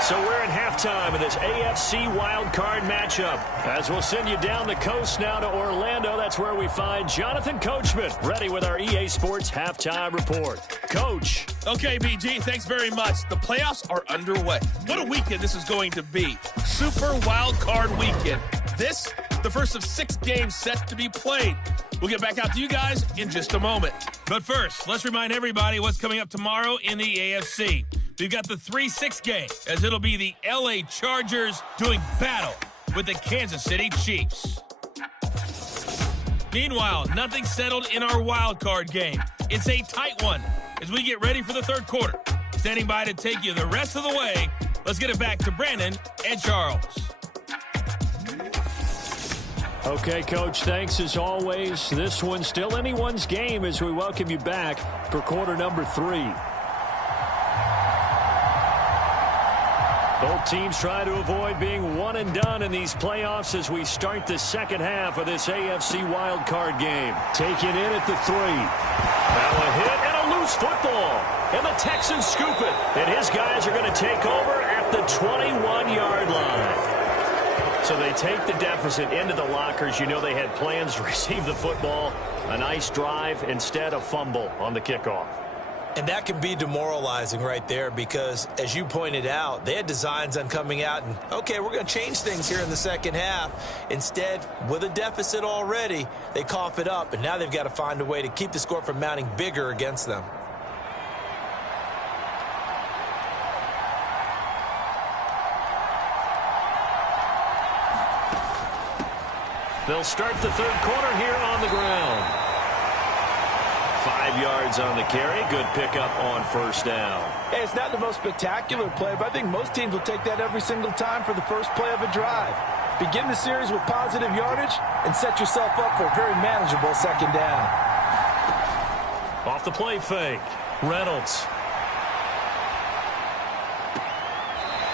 So we're in halftime of this AFC wildcard matchup. As we'll send you down the coast now to Orlando, that's where we find Jonathan Coachman, ready with our EA Sports halftime report. Coach. Okay, BG, thanks very much. The playoffs are underway. What a weekend this is going to be. Super wildcard weekend. This, the first of 6 games set to be played. We'll get back out to you guys in just a moment. But first, let's remind everybody what's coming up tomorrow in the AFC. We've got the 3-6 game, as it'll be the LA Chargers doing battle with the Kansas City Chiefs. Meanwhile, nothing settled in our wild card game. It's a tight one as we get ready for the third quarter. Standing by to take you the rest of the way, let's get it back to Brandon and Charles. Okay, Coach, thanks as always. This one's still anyone's game as we welcome you back for quarter number 3. Both teams try to avoid being one and done in these playoffs as we start the second half of this AFC wildcard game. Taken in at the 3. Now a hit and a loose football. And the Texans scoop it. And his guys are going to take over at the 21-yard line. So they take the deficit into the lockers. You know they had plans to receive the football. A nice drive, instead a fumble on the kickoff. And that can be demoralizing right there because, as you pointed out, they had designs on coming out and, okay, we're going to change things here in the second half. Instead, with a deficit already, they cough it up, and now they've got to find a way to keep the score from mounting bigger against them. They'll start the third quarter here on the ground. 5 yards on the carry. Good pickup on first down. Hey, it's not the most spectacular play, but I think most teams will take that every single time for the first play of a drive. Begin the series with positive yardage and set yourself up for a very manageable second down. Off the play fake. Reynolds.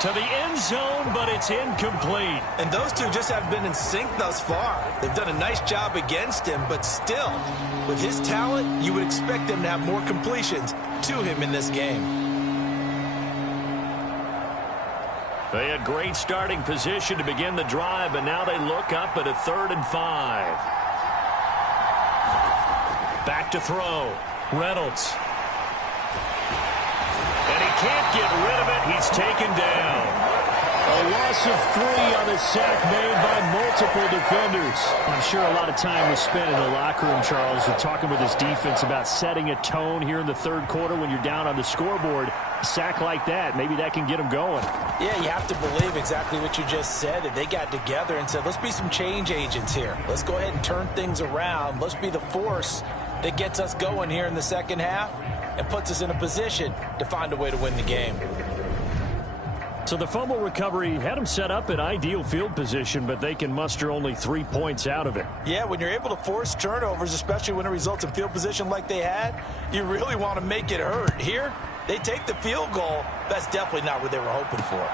To the end zone, but it's incomplete. And those two just haven't been in sync thus far. They've done a nice job against him, but still, with his talent, you would expect them to have more completions to him in this game. They had great starting position to begin the drive, but now they look up at a 3rd and 5. Back to throw. Reynolds. And he can't get rid of it. He's taken down. A loss of 3 on the sack made by multiple defenders. I'm sure a lot of time was spent in the locker room, Charles, with talking with his defense about setting a tone here in the third quarter when you're down on the scoreboard. A sack like that, maybe that can get them going. Yeah, you have to believe exactly what you just said, that they got together and said, let's be some change agents here. Let's go ahead and turn things around. Let's be the force that gets us going here in the second half and puts us in a position to find a way to win the game. So the fumble recovery had them set up in ideal field position, but they can muster only 3 points out of it. Yeah, when you're able to force turnovers, especially when it results in field position like they had, you really want to make it hurt. Here, they take the field goal. That's definitely not what they were hoping for.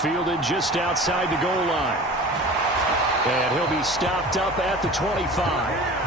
Fielded just outside the goal line. And he'll be stopped up at the 25.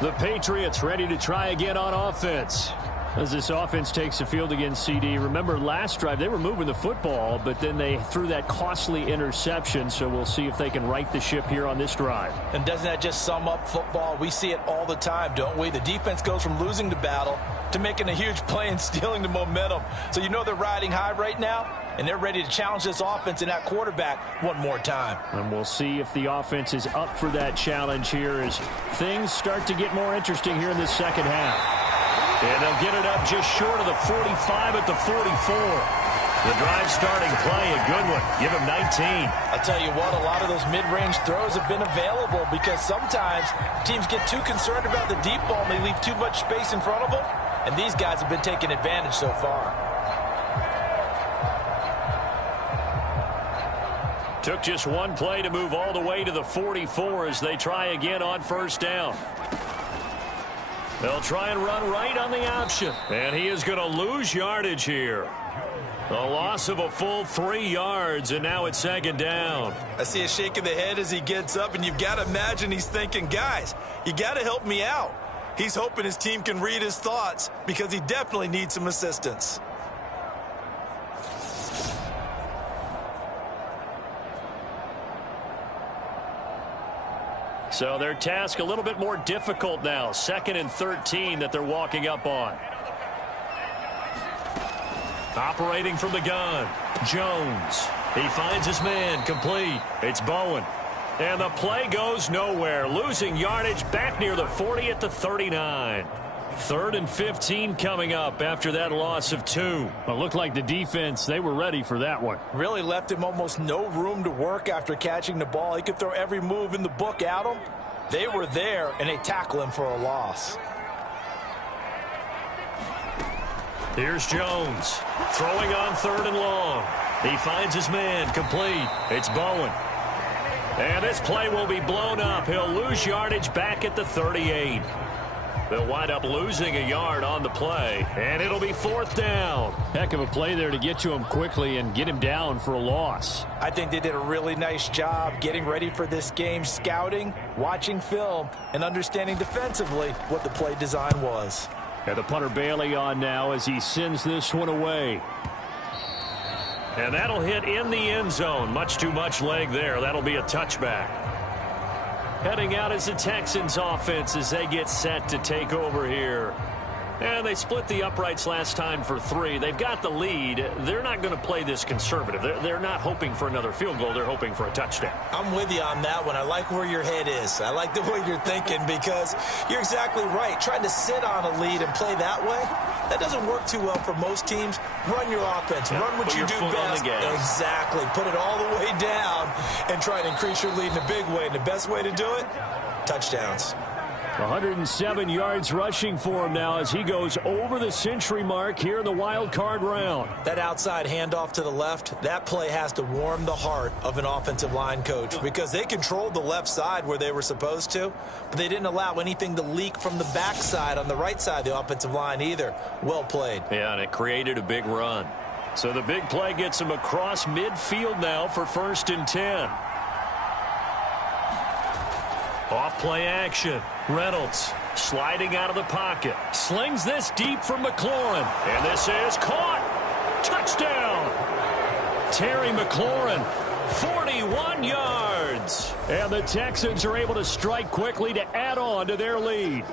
The Patriots ready to try again on offense. As this offense takes the field against CD. Remember, last drive, they were moving the football, but then they threw that costly interception, so we'll see if they can right the ship here on this drive. And doesn't that just sum up football? We see it all the time, don't we? The defense goes from losing the battle to making a huge play and stealing the momentum. So you know they're riding high right now, and they're ready to challenge this offense and that quarterback one more time. And we'll see if the offense is up for that challenge here as things start to get more interesting here in this second half. And they'll get it up just short of the 45 at the 44. The drive starting play, a good one. Give him 19. I'll tell you what, a lot of those mid-range throws have been available because sometimes teams get too concerned about the deep ball and they leave too much space in front of them. And these guys have been taking advantage so far. Took just one play to move all the way to the 44 as they try again on first down. They'll try and run right on the option. And he is going to lose yardage here. A loss of a full 3 yards, and now it's second down. I see a shake of the head as he gets up, and you've got to imagine he's thinking, guys, you got to help me out. He's hoping his team can read his thoughts because he definitely needs some assistance. So their task a little bit more difficult now. 2nd and 13 that they're walking up on. Operating from the gun, Jones. He finds his man, complete. It's Bowen. And the play goes nowhere. Losing yardage back near the 40 at the 39. 3rd and 15 coming up after that loss of 2. Well, it looked like the defense, they were ready for that one. Really left him almost no room to work after catching the ball. He could throw every move in the book at him. They were there, and they tackle him for a loss. Here's Jones throwing on 3rd and long. He finds his man complete. It's Bowen. And this play will be blown up. He'll lose yardage back at the 38. They'll wind up losing a yard on the play, and it'll be 4th down. Heck of a play there to get to him quickly and get him down for a loss. I think they did a really nice job getting ready for this game, scouting, watching film, and understanding defensively what the play design was. And the punter Bailey on now as he sends this one away. And that'll hit in the end zone. Much too much leg there. That'll be a touchback. Heading out is the Texans offense as they get set to take over here. And they split the uprights last time for 3. They've got the lead. They're not going to play this conservative. They're not hoping for another field goal. They're hoping for a touchdown. I'm with you on that one. I like where your head is. I like the way you're thinking because you're exactly right. Trying to sit on a lead and play that way, that doesn't work too well for most teams. Run your offense. Yeah, run what you do best. Exactly. Put it all the way down and try to increase your lead in a big way. And the best way to do it, touchdowns. 107 yards rushing for him now as he goes over the century mark here in the wild card round. That outside handoff to the left, that play has to warm the heart of an offensive line coach because they controlled the left side where they were supposed to, but they didn't allow anything to leak from the backside on the right side of the offensive line either. Well played. Yeah, and it created a big run. So the big play gets him across midfield now for 1st and 10. Off play action. Reynolds sliding out of the pocket. Slings this deep from McLaurin. And this is caught. Touchdown. Terry McLaurin, 41 yards. And the Texans are able to strike quickly to add on to their lead.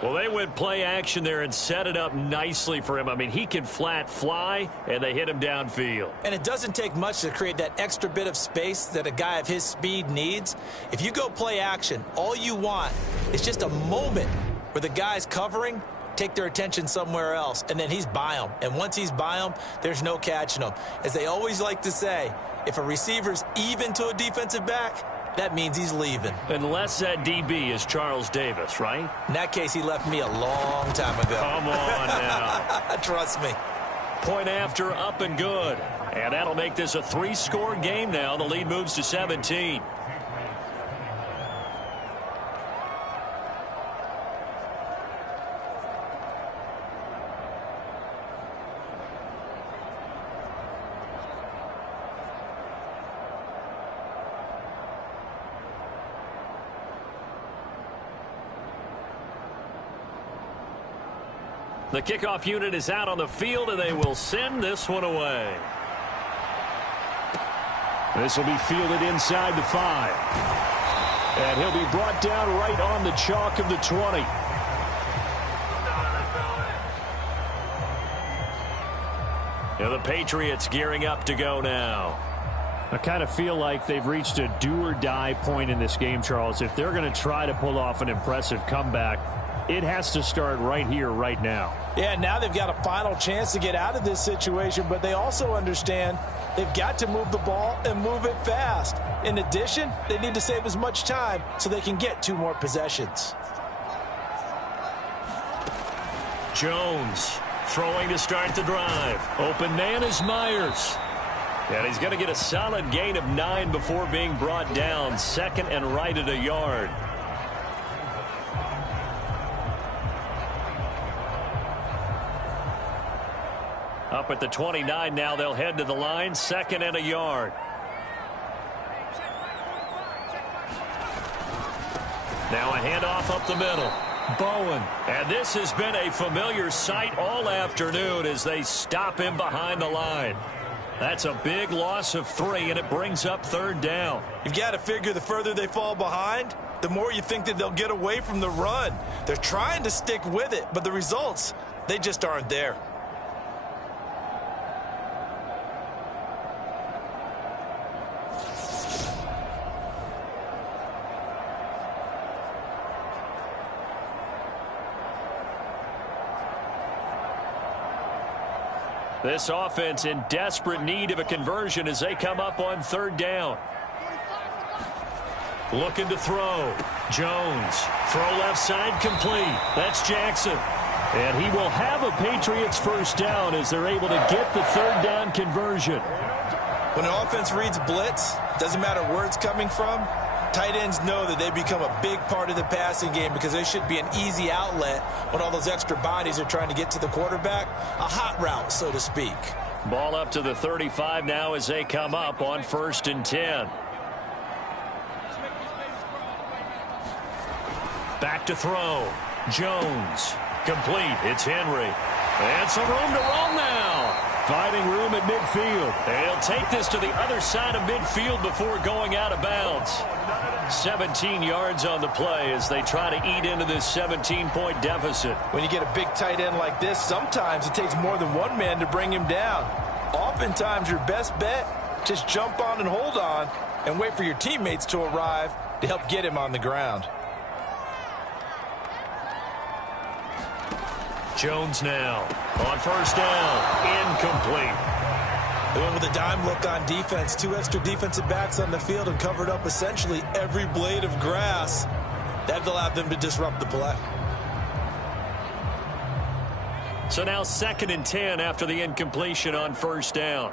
Well, they went play action there and set it up nicely for him. I mean, he can flat fly, and they hit him downfield. And it doesn't take much to create that extra bit of space that a guy of his speed needs. If you go play action, all you want is just a moment where the guy's covering, take their attention somewhere else, and then he's by him. And once he's by him, there's no catching him. As they always like to say, if a receiver's even to a defensive back, that means he's leaving. Unless that DB is Charles Davis, right? In that case, he left me a long time ago. Come on now. Trust me. Point after, up and good. And that'll make this a 3-score game now. The lead moves to 17. The kickoff unit is out on the field, and they will send this one away. This will be fielded inside the 5. And he'll be brought down right on the chalk of the 20. Yeah, the Patriots gearing up to go now. I kind of feel like they've reached a do-or-die point in this game, Charles. If they're going to try to pull off an impressive comeback, it has to start right here, right now. Yeah, now they've got a final chance to get out of this situation, but they also understand they've got to move the ball and move it fast. In addition, they need to save as much time so they can get 2 more possessions. Jones throwing to start the drive. Open man is Myers. And he's going to get a solid gain of 9 before being brought down. 2nd and right at a yard. Up at the 29 now, they'll head to the line. 2nd and a yard. Now a handoff up the middle. Bowen. And this has been a familiar sight all afternoon as they stop him behind the line. That's a big loss of 3, and it brings up 3rd down. You've got to figure the further they fall behind, the more you think that they'll get away from the run. They're trying to stick with it, but the results, they just aren't there. This offense in desperate need of a conversion as they come up on 3rd down. Looking to throw. Jones. Throw left side complete. That's Jackson. And he will have a Patriots 1st down as they're able to get the 3rd down conversion. When an offense reads blitz, doesn't matter where it's coming from, tight ends know that they become a big part of the passing game because they should be an easy outlet when all those extra bodies are trying to get to the quarterback. A hot route, so to speak. Ball up to the 35 now as they come up on 1st and 10. Back to throw. Jones. Complete. It's Henry. And some room to roll now. Finding room at midfield. They'll take this to the other side of midfield before going out of bounds. 17 yards on the play as they try to eat into this 17-point deficit. When you get a big tight end like this, sometimes it takes more than one man to bring him down. Oftentimes, your best bet, just jump on and hold on and wait for your teammates to arrive to help get him on the ground. Jones now on 1st down. Incomplete. They went with a dime look on defense. 2 extra defensive backs on the field and covered up essentially every blade of grass. That allowed them to disrupt the play. So now 2nd and 10 after the incompletion on 1st down.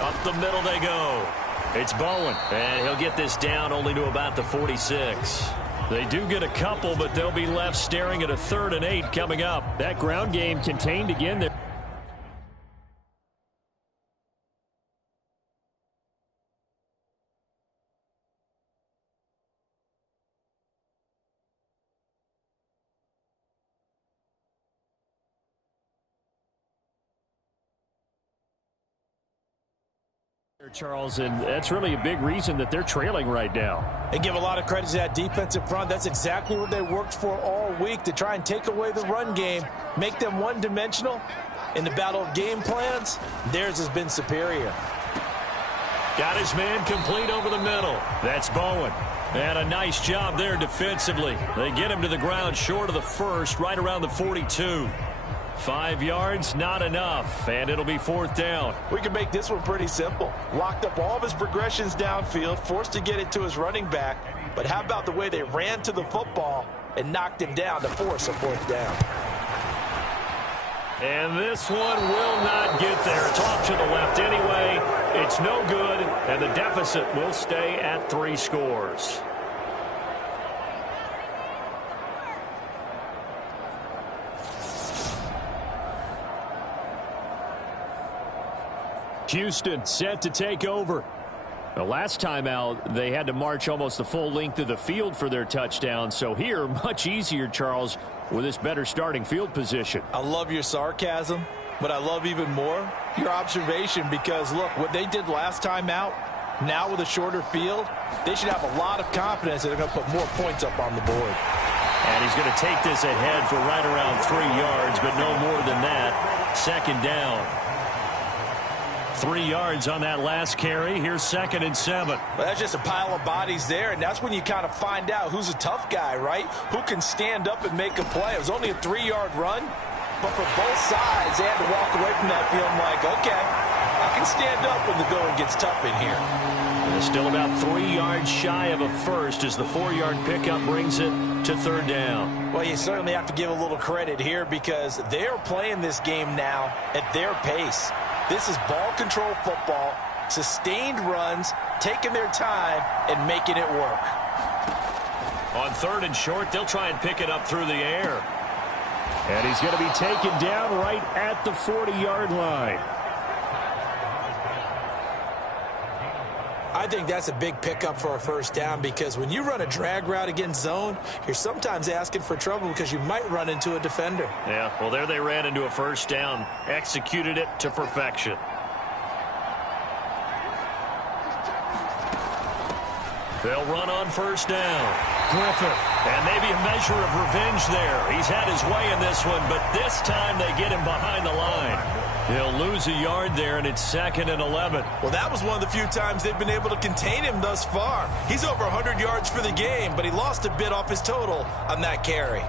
Up the middle they go. It's Bowen. And he'll get this down only to about the 46. They do get a couple, but they'll be left staring at a 3rd and 8 coming up. That ground game contained again there. Charles, and that's really a big reason that they're trailing right now. They give a lot of credit to that defensive front. That's exactly what they worked for all week, to try and take away the run game, make them one-dimensional. In the battle of game plans, theirs has been superior. Got his man complete over the middle. That's Bowen. And a nice job there defensively. They get him to the ground short of the 1st, right around the 42. 5 yards, not enough, and it'll be 4th down. We can make this one pretty simple. Locked up all of his progressions downfield, forced to get it to his running back. But how about the way they ran to the football and knocked him down to force a 4th down? And this one will not get there. It's off to the left anyway. It's no good, and the deficit will stay at 3 scores. Houston set to take over. The last time out, they had to march almost the full length of the field for their touchdown. So here, much easier, Charles, with this better starting field position. I love your sarcasm, but I love even more your observation, because, look, what they did last time out, now with a shorter field, they should have a lot of confidence that they're going to put more points up on the board. And he's going to take this ahead for right around 3 yards, but no more than that. 2nd down. 3 yards on that last carry. Here's 2nd and 7. Well, that's just a pile of bodies there, and that's when you kind of find out who's a tough guy, right? Who can stand up and make a play. It was only a 3-yard run, but for both sides, they had to walk away from that feeling like, okay, I can stand up when the going gets tough in here. And still about 3 yards shy of a first as the 4-yard pickup brings it to 3rd down. Well, you certainly have to give a little credit here, because they're playing this game now at their pace. This is ball control football, sustained runs, taking their time and making it work. On 3rd and short, they'll try and pick it up through the air. And he's going to be taken down right at the 40-yard line. I think that's a big pickup for a 1st down, because when you run a drag route against zone, you're sometimes asking for trouble because you might run into a defender. Yeah, well, there they ran into a 1st down, executed it to perfection. They'll run on 1st down. Griffith, and maybe a measure of revenge there. He's had his way in this one, but this time they get him behind the line. They'll lose a yard there, and it's 2nd and 11. Well, that was one of the few times they've been able to contain him thus far. He's over 100 yards for the game, but he lost a bit off his total on that carry.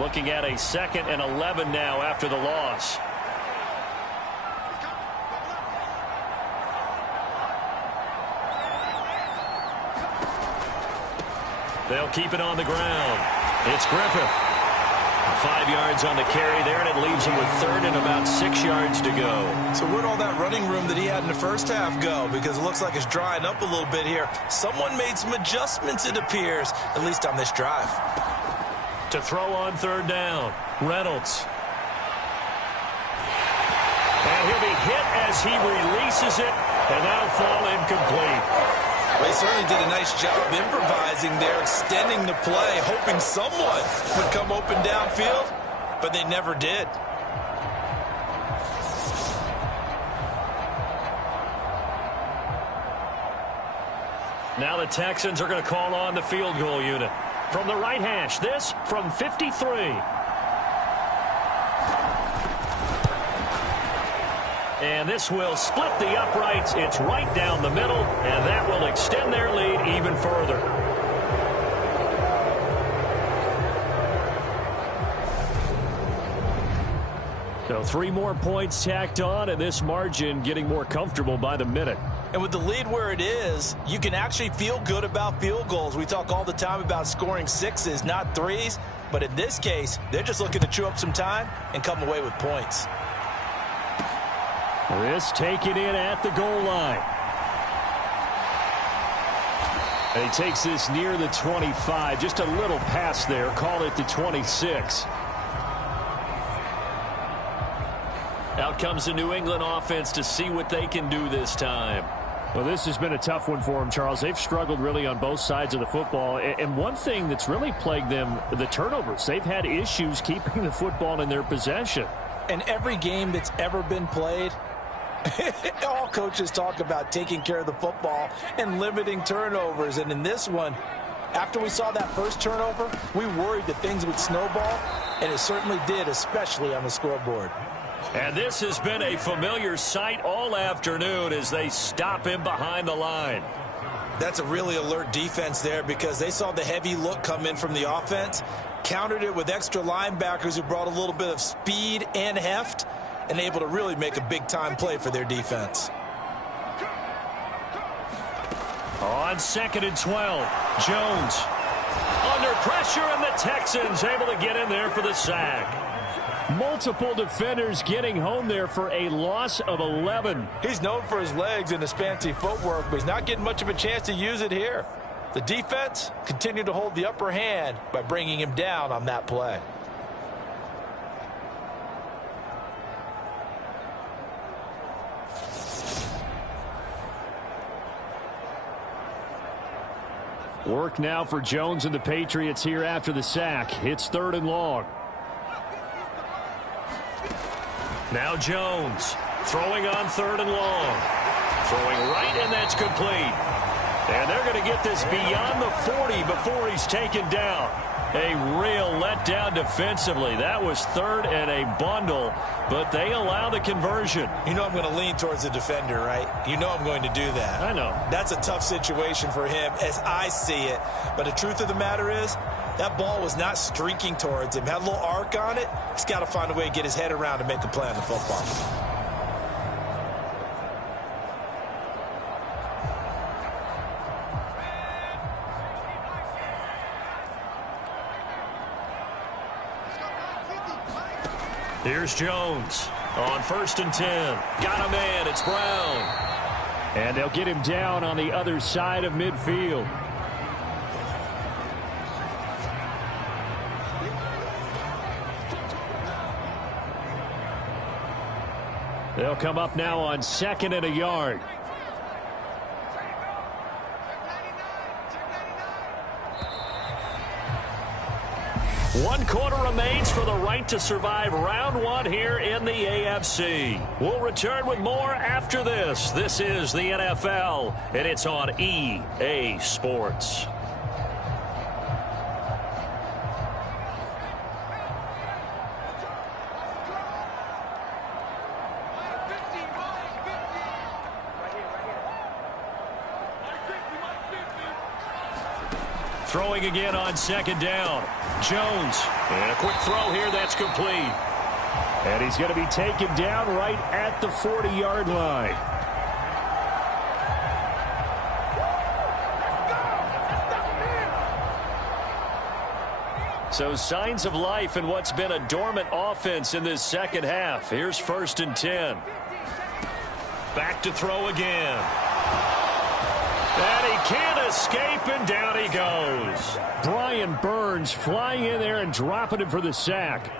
Looking at a 2nd and 11 now after the loss. They'll keep it on the ground. It's Griffith. 5 yards on the carry there, and it leaves him with 3rd and about 6 yards to go. So where'd all that running room that he had in the first half go? Because it looks like it's drying up a little bit here. Someone made some adjustments, it appears, at least on this drive. To throw on 3rd down, Reynolds. And he'll be hit as he releases it, and that'll fall incomplete. Well, he certainly did a nice job improvising there, extending the play, hoping someone would come open downfield, but they never did. Now the Texans are going to call on the field goal unit. From the right hash, this from 53. And this will split the uprights. It's right down the middle, and that will extend their lead even further. So 3 more points tacked on, and this margin getting more comfortable by the minute. And with the lead where it is, you can actually feel good about field goals. We talk all the time about scoring 6s, not 3s. But in this case, they're just looking to chew up some time and come away with points. This taken in at the goal line. And he takes this near the 25. Just a little pass there. Call it the 26. Out comes the New England offense to see what they can do this time. Well, this has been a tough one for them, Charles. They've struggled really on both sides of the football. And one thing that's really plagued them, the turnovers. They've had issues keeping the football in their possession. And every game that's ever been played, all coaches talk about taking care of the football and limiting turnovers. And in this one, after we saw that first turnover, we worried that things would snowball, and it certainly did, especially on the scoreboard. And this has been a familiar sight all afternoon as they stop him behind the line. That's a really alert defense there because they saw the heavy look come in from the offense, countered it with extra linebackers who brought a little bit of speed and heft, and able to really make a big-time play for their defense. On 2nd and 12, Jones under pressure, and the Texans able to get in there for the sack. Multiple defenders getting home there for a loss of 11. He's known for his legs and his fancy footwork, but he's not getting much of a chance to use it here. The defense continued to hold the upper hand by bringing him down on that play. Work now for Jones and the Patriots here after the sack. It's 3rd and long. Now Jones throwing on 3rd and long. Throwing right, and that's complete. And they're going to get this beyond the 40 before he's taken down. A real letdown defensively. That was 3rd and a bundle, but they allow the conversion. You know I'm going to lean towards the defender, right? You know I'm going to do that. I know. That's a tough situation for him as I see it. But the truth of the matter is, that ball was not streaking towards him. Had a little arc on it. He's got to find a way to get his head around to make a play on the football. Here's Jones on 1st and 10. Got a man. It's Brown. And they'll get him down on the other side of midfield. They'll come up now on 2nd and a yard. One quarter remains for the right to survive round 1 here in the AFC. We'll return with more after this. This is the NFL, and it's on EA Sports. Throwing again on second down. Jones. And a quick throw here that's complete. And he's going to be taken down right at the 40-yard line. So signs of life in what's been a dormant offense in this second half. Here's 1st and 10. Back to throw again. And he can't escape, and down he goes. Brian Burns flying in there and dropping him for the sack.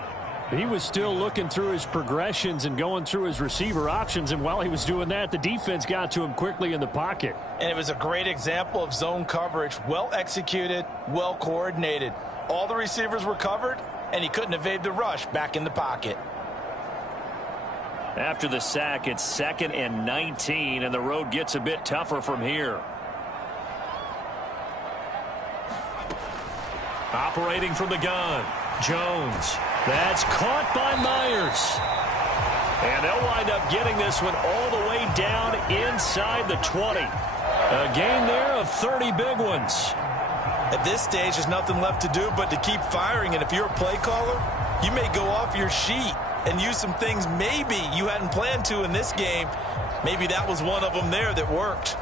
He was still looking through his progressions and going through his receiver options, and while he was doing that, the defense got to him quickly in the pocket. And it was a great example of zone coverage. Well executed, well coordinated. All the receivers were covered, and he couldn't evade the rush back in the pocket. After the sack, it's 2nd and 19, and the road gets a bit tougher from here. Operating from the gun, Jones. That's caught by Myers. And they'll wind up getting this one all the way down inside the 20. A gain there of 30 big ones. At this stage, there's nothing left to do but to keep firing. And if you're a play caller, you may go off your sheet and use some things maybe you hadn't planned to in this game. Maybe that was one of them there that worked.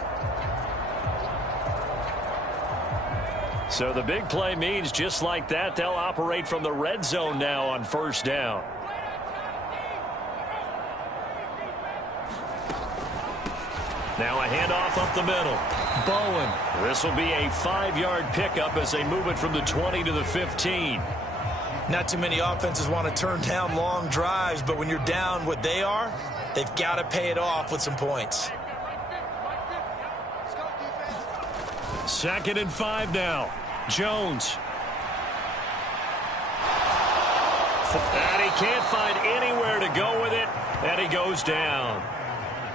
So the big play means just like that, they'll operate from the red zone now on 1st down. Now a handoff up the middle. Bowen. This will be a 5-yard pickup as they move it from the 20 to the 15. Not too many offenses want to turn down long drives, but when you're down what they are, they've got to pay it off with some points. 2nd and 5 now. Jones. And he can't find anywhere to go with it, and he goes down.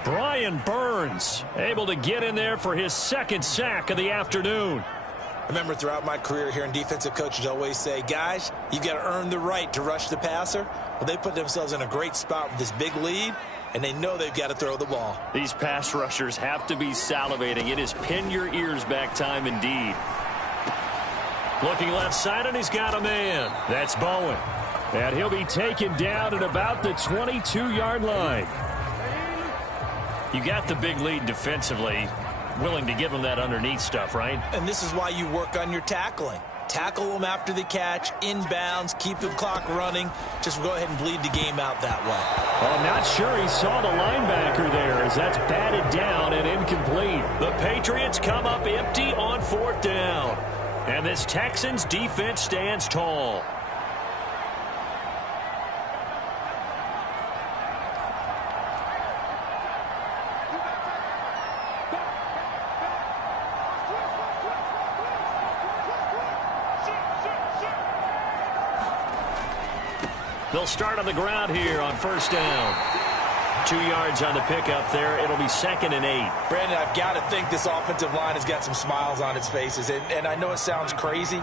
Brian Burns able to get in there for his 2nd sack of the afternoon. I remember throughout my career hearing defensive coaches always say, guys, you got to earn the right to rush the passer. Well, they put themselves in a great spot with this big lead, and they know they've got to throw the ball. These pass rushers have to be salivating. It is pin your ears back time indeed. Looking left side, and he's got a man. That's Bowen. And he'll be taken down at about the 22-yard line. You got the big lead defensively, willing to give them that underneath stuff, right? And this is why you work on your tackling. Tackle them after the catch, inbounds, keep the clock running. Just go ahead and bleed the game out that way. Well, I'm not sure he saw the linebacker there as that's batted down and incomplete. The Patriots come up empty on 4th down. And this Texans defense stands tall. They'll start on the ground here on 1st down. 2 yards on the pickup there. It'll be 2nd and 8. Brandon, I've got to think this offensive line has got some smiles on its faces. And I know it sounds crazy,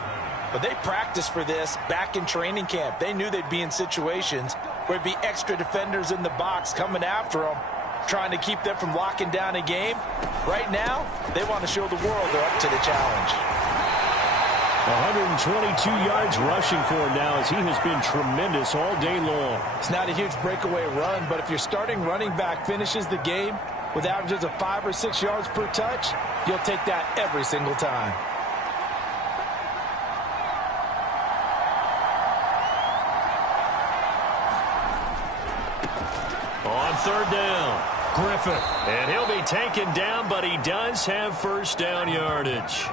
but they practiced for this back in training camp. They knew they'd be in situations where there'd be extra defenders in the box coming after them, trying to keep them from locking down a game. Right now, they want to show the world they're up to the challenge. 122 yards rushing for him now as he has been tremendous all day long. It's not a huge breakaway run, but if your starting running back finishes the game with averages of 5 or 6 yards per touch, you'll take that every single time. On 3rd down, Griffith. And he'll be taken down, but he does have 1st down yardage.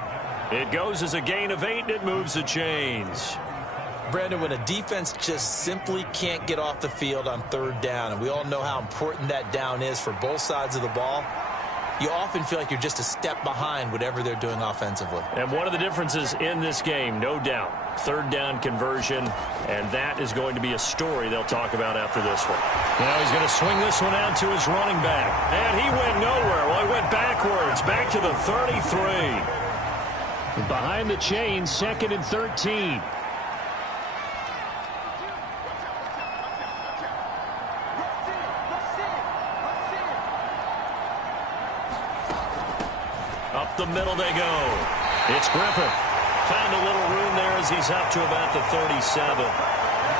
It goes as a gain of 8, and it moves the chains. Brandon, when a defense just simply can't get off the field on 3rd down, and we all know how important that down is for both sides of the ball, you often feel like you're just a step behind whatever they're doing offensively. And one of the differences in this game, no doubt, 3rd down conversion, and that is going to be a story they'll talk about after this one. Now he's going to swing this one out to his running back, and he went nowhere. Well, he went backwards, back to the 33. Behind the chains, 2nd and 13. Up the middle they go. It's Griffith. found a little room there as he's up to about the 37.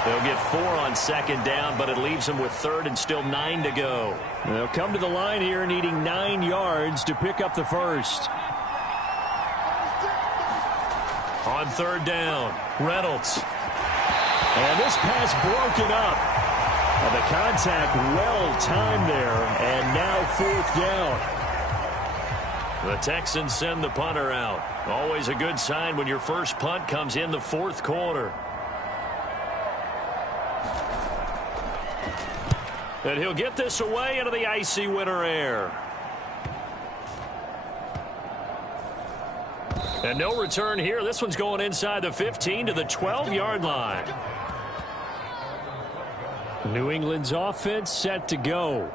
They'll get 4 on second down, but it leaves them with third and still 9 to go. They'll come to the line here needing 9 yards to pick up the first. On third down, Reynolds. And this pass broken up. And the contact well-timed there, and now fourth down. The Texans send the punter out. Always a good sign when your first punt comes in the fourth quarter. And he'll get this away into the icy winter air. And no return here. This one's going inside the 15 to the 12-yard line. New England's offense set to go.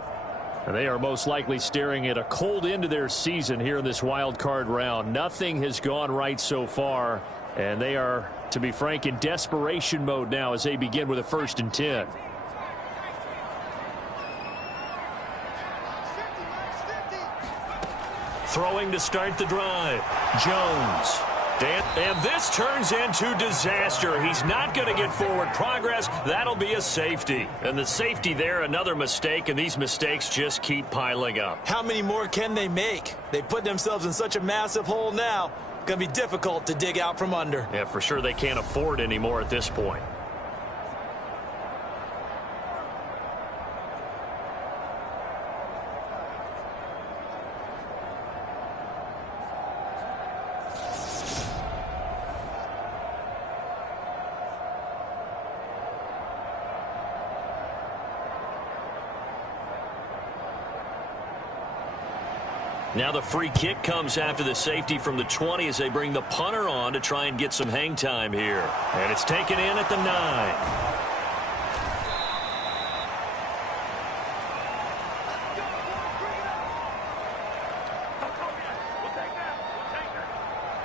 And they are most likely staring at a cold end to their season here in this wild card round. Nothing has gone right so far. And they are, to be frank, in desperation mode now as they begin with a 1st and 10. Throwing to start the drive. Jones. And this turns into disaster. He's not going to get forward progress. That'll be a safety. And the safety there, another mistake, and these mistakes just keep piling up. How many more can they make? They put themselves in such a massive hole now. Going to be difficult to dig out from under. Yeah, for sure they can't afford anymore at this point. Now the free kick comes after the safety from the 20 as they bring the punter on to try and get some hang time here. And it's taken in at the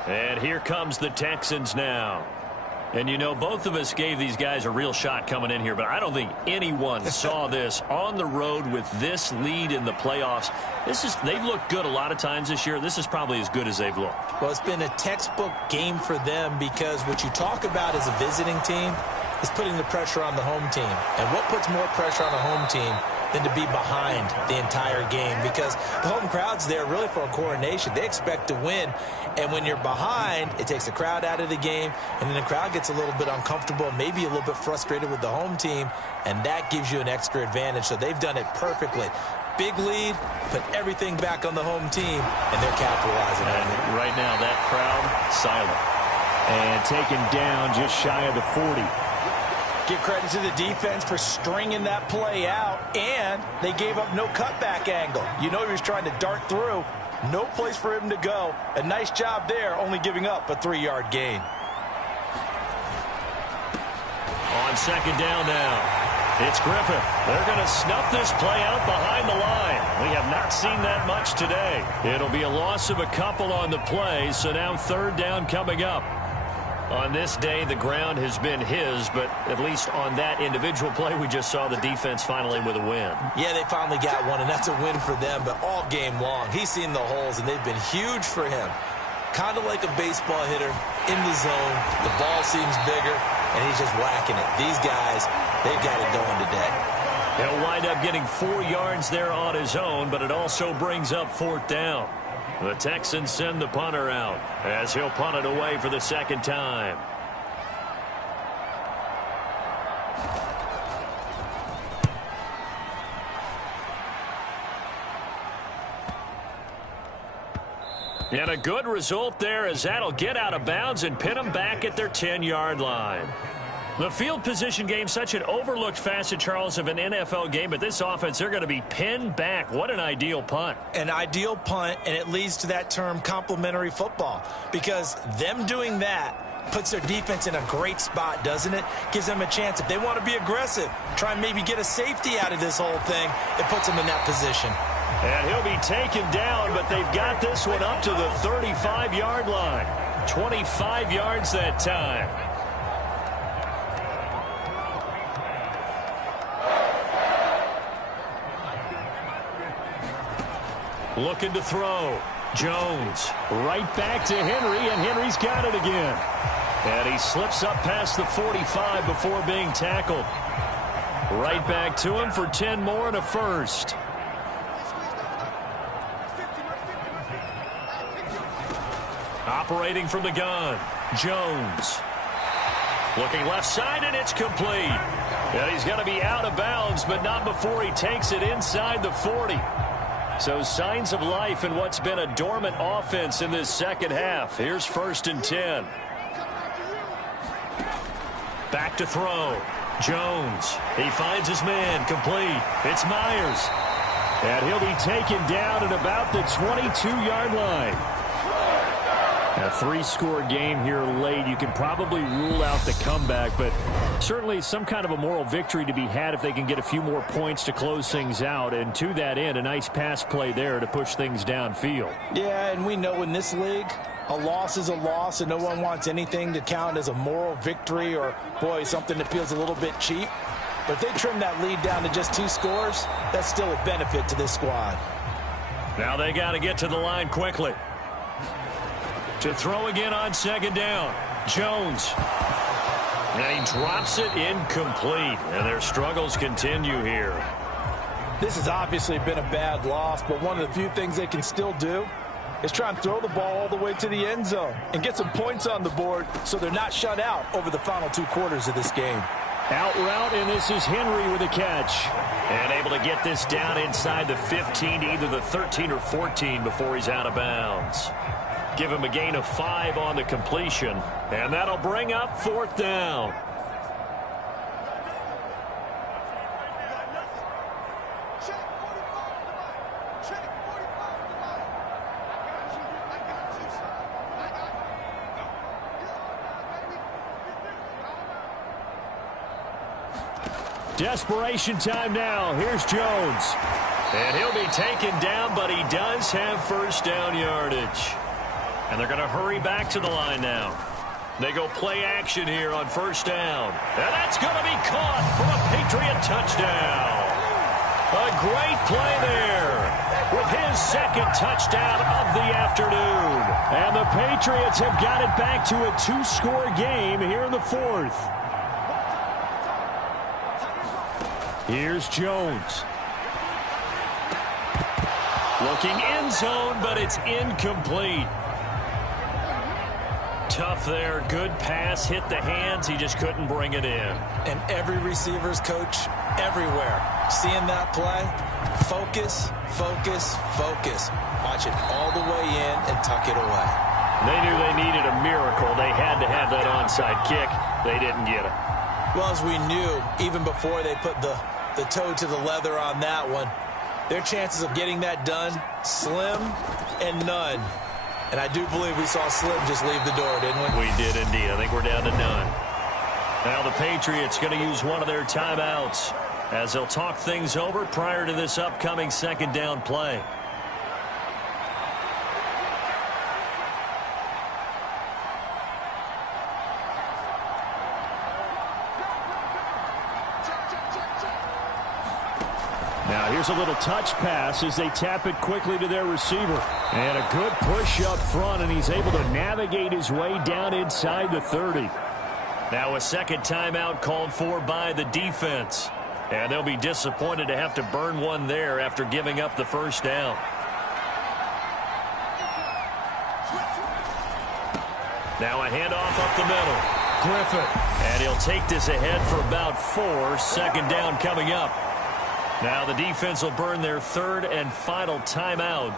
9. And here comes the Texans now. And, you know, both of us gave these guys a real shot coming in here, but I don't think anyone saw this on the road with this lead in the playoffs. They've looked good a lot of times this year. This is probably as good as they've looked. Well, it's been a textbook game for them because what you talk about as a visiting team is putting the pressure on the home team. And what puts more pressure on a home team than to be behind the entire game? Because the home crowd's there really for a coronation. They expect to win. And when you're behind, it takes the crowd out of the game, and then the crowd gets a little bit uncomfortable, maybe a little bit frustrated with the home team, and that gives you an extra advantage. So they've done it perfectly. Big lead, put everything back on the home team, and they're capitalizing on it. Right now, that crowd, silent. And taken down just shy of the 40. Give credit to the defense for stringing that play out, and they gave up no cutback angle. You know he was trying to dart through. No place for him to go. A nice job there, only giving up a 3-yard gain. On second down now, it's Griffith. They're going to snuff this play out behind the line. We have not seen that much today. It'll be a loss of a couple on the play, so now third down coming up. On this day, the ground has been his, but at least on that individual play, we just saw the defense finally with a win. Yeah, they finally got one, and that's a win for them, but all game long, he's seen the holes, and they've been huge for him. Kind of like a baseball hitter in the zone. The ball seems bigger, and he's just whacking it. These guys, they've got it going today. He'll wind up getting 4 yards there on his own, but it also brings up fourth down. The Texans send the punter out as he'll punt it away for the second time. And a good result there as that'll get out of bounds and pin them back at their 10-yard line. The field position game, such an overlooked facet, Charles, of an NFL game, but this offense, they're going to be pinned back. What an ideal punt. An ideal punt, and it leads to that term complementary football, because them doing that puts their defense in a great spot, doesn't it? Gives them a chance. If they want to be aggressive, try and maybe get a safety out of this whole thing, it puts them in that position. And he'll be taken down, but they've got this one up to the 35-yard line. 25 yards that time. Looking to throw. Jones. Right back to Henry, and Henry's got it again. And he slips up past the 45 before being tackled. Right back to him for 10 more and a first. Operating from the gun, Jones. Looking left side, and it's complete. And he's going to be out of bounds, but not before he takes it inside the 40. So signs of life in what's been a dormant offense in this second half. Here's 1st and 10. Back to throw. Jones. He finds his man. Complete. It's Myers. And he'll be taken down at about the 22-yard line. A 3-score game here late. You can probably rule out the comeback, but certainly some kind of a moral victory to be had if they can get a few more points to close things out. And to that end, a nice pass play there to push things downfield. Yeah, and we know in this league, a loss is a loss, and no one wants anything to count as a moral victory or, boy, something that feels a little bit cheap. But if they trim that lead down to just 2 scores, that's still a benefit to this squad. Now they got to get to the line quickly. To throw again on 2nd down. Jones. And he drops it incomplete. And their struggles continue here. This has obviously been a bad loss, but one of the few things they can still do is try and throw the ball all the way to the end zone and get some points on the board so they're not shut out over the final 2 quarters of this game. Out route, and this is Henry with a catch. And able to get this down inside the 15 to either the 13 or 14 before he's out of bounds. Give him a gain of 5 on the completion, and that'll bring up 4th down. Desperation time now. Here's Jones. And he'll be taken down, but he does have 1st down yardage. And they're going to hurry back to the line now. They go play action here on 1st down. And that's going to be caught for a Patriot touchdown. A great play there with his 2nd touchdown of the afternoon. And the Patriots have got it back to a 2-score game here in the 4th. Here's Jones. Looking end zone, but it's incomplete. Tough there. Good pass. Hit the hands. He just couldn't bring it in. And every receiver's coach everywhere. Seeing that play, focus, focus, focus. Watch it all the way in and tuck it away. They knew they needed a miracle. They had to have that onside kick. They didn't get it. Well, as we knew, even before they put the toe to the leather on that one, their chances of getting that done, slim and none. And I do believe we saw Slim just leave the door, didn't we? We did indeed. I think we're down to none. Now the Patriots going to use one of their timeouts as they'll talk things over prior to this upcoming 2nd down play. Now here's a little touch pass as they tap it quickly to their receiver. And a good push up front, and he's able to navigate his way down inside the 30. Now a 2nd timeout called for by the defense. And they'll be disappointed to have to burn one there after giving up the 1st down. Now a handoff up the middle. Griffith. And he'll take this ahead for about 4. 2nd down coming up. Now the defense will burn their 3rd and final timeout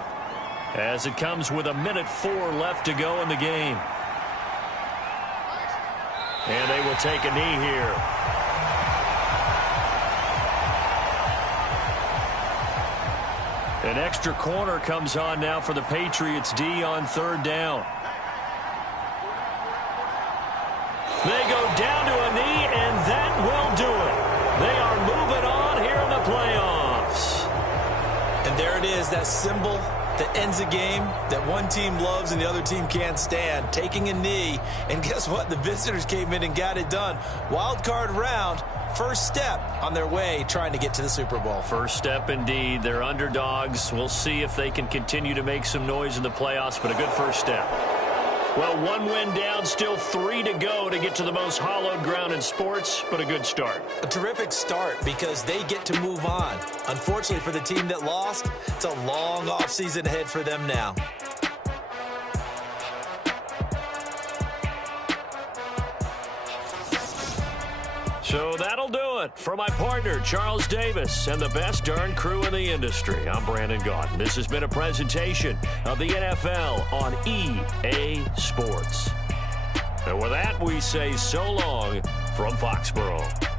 as it comes with 1:04 left to go in the game. And they will take a knee here. An extra corner comes on now for the Patriots D on 3rd down. They go down to a knee, and that will do it. They are moving on here in the playoffs. And there it is, that symbol that ends a game that one team loves and the other team can't stand, taking a knee. And guess what? The visitors came in and got it done. Wild card round, first step on their way trying to get to the Super Bowl. First step indeed. They're underdogs. We'll see if they can continue to make some noise in the playoffs, but a good first step. Well, one win down, still 3 to go to get to the most hallowed ground in sports, but a good start. A terrific start because they get to move on. Unfortunately for the team that lost, it's a long offseason ahead for them now. So that'll do it for my partner, Charles Davis, and the best darn crew in the industry. I'm Brandon Gaudin. This has been a presentation of the NFL on EA Sports. And with that, we say so long from Foxborough.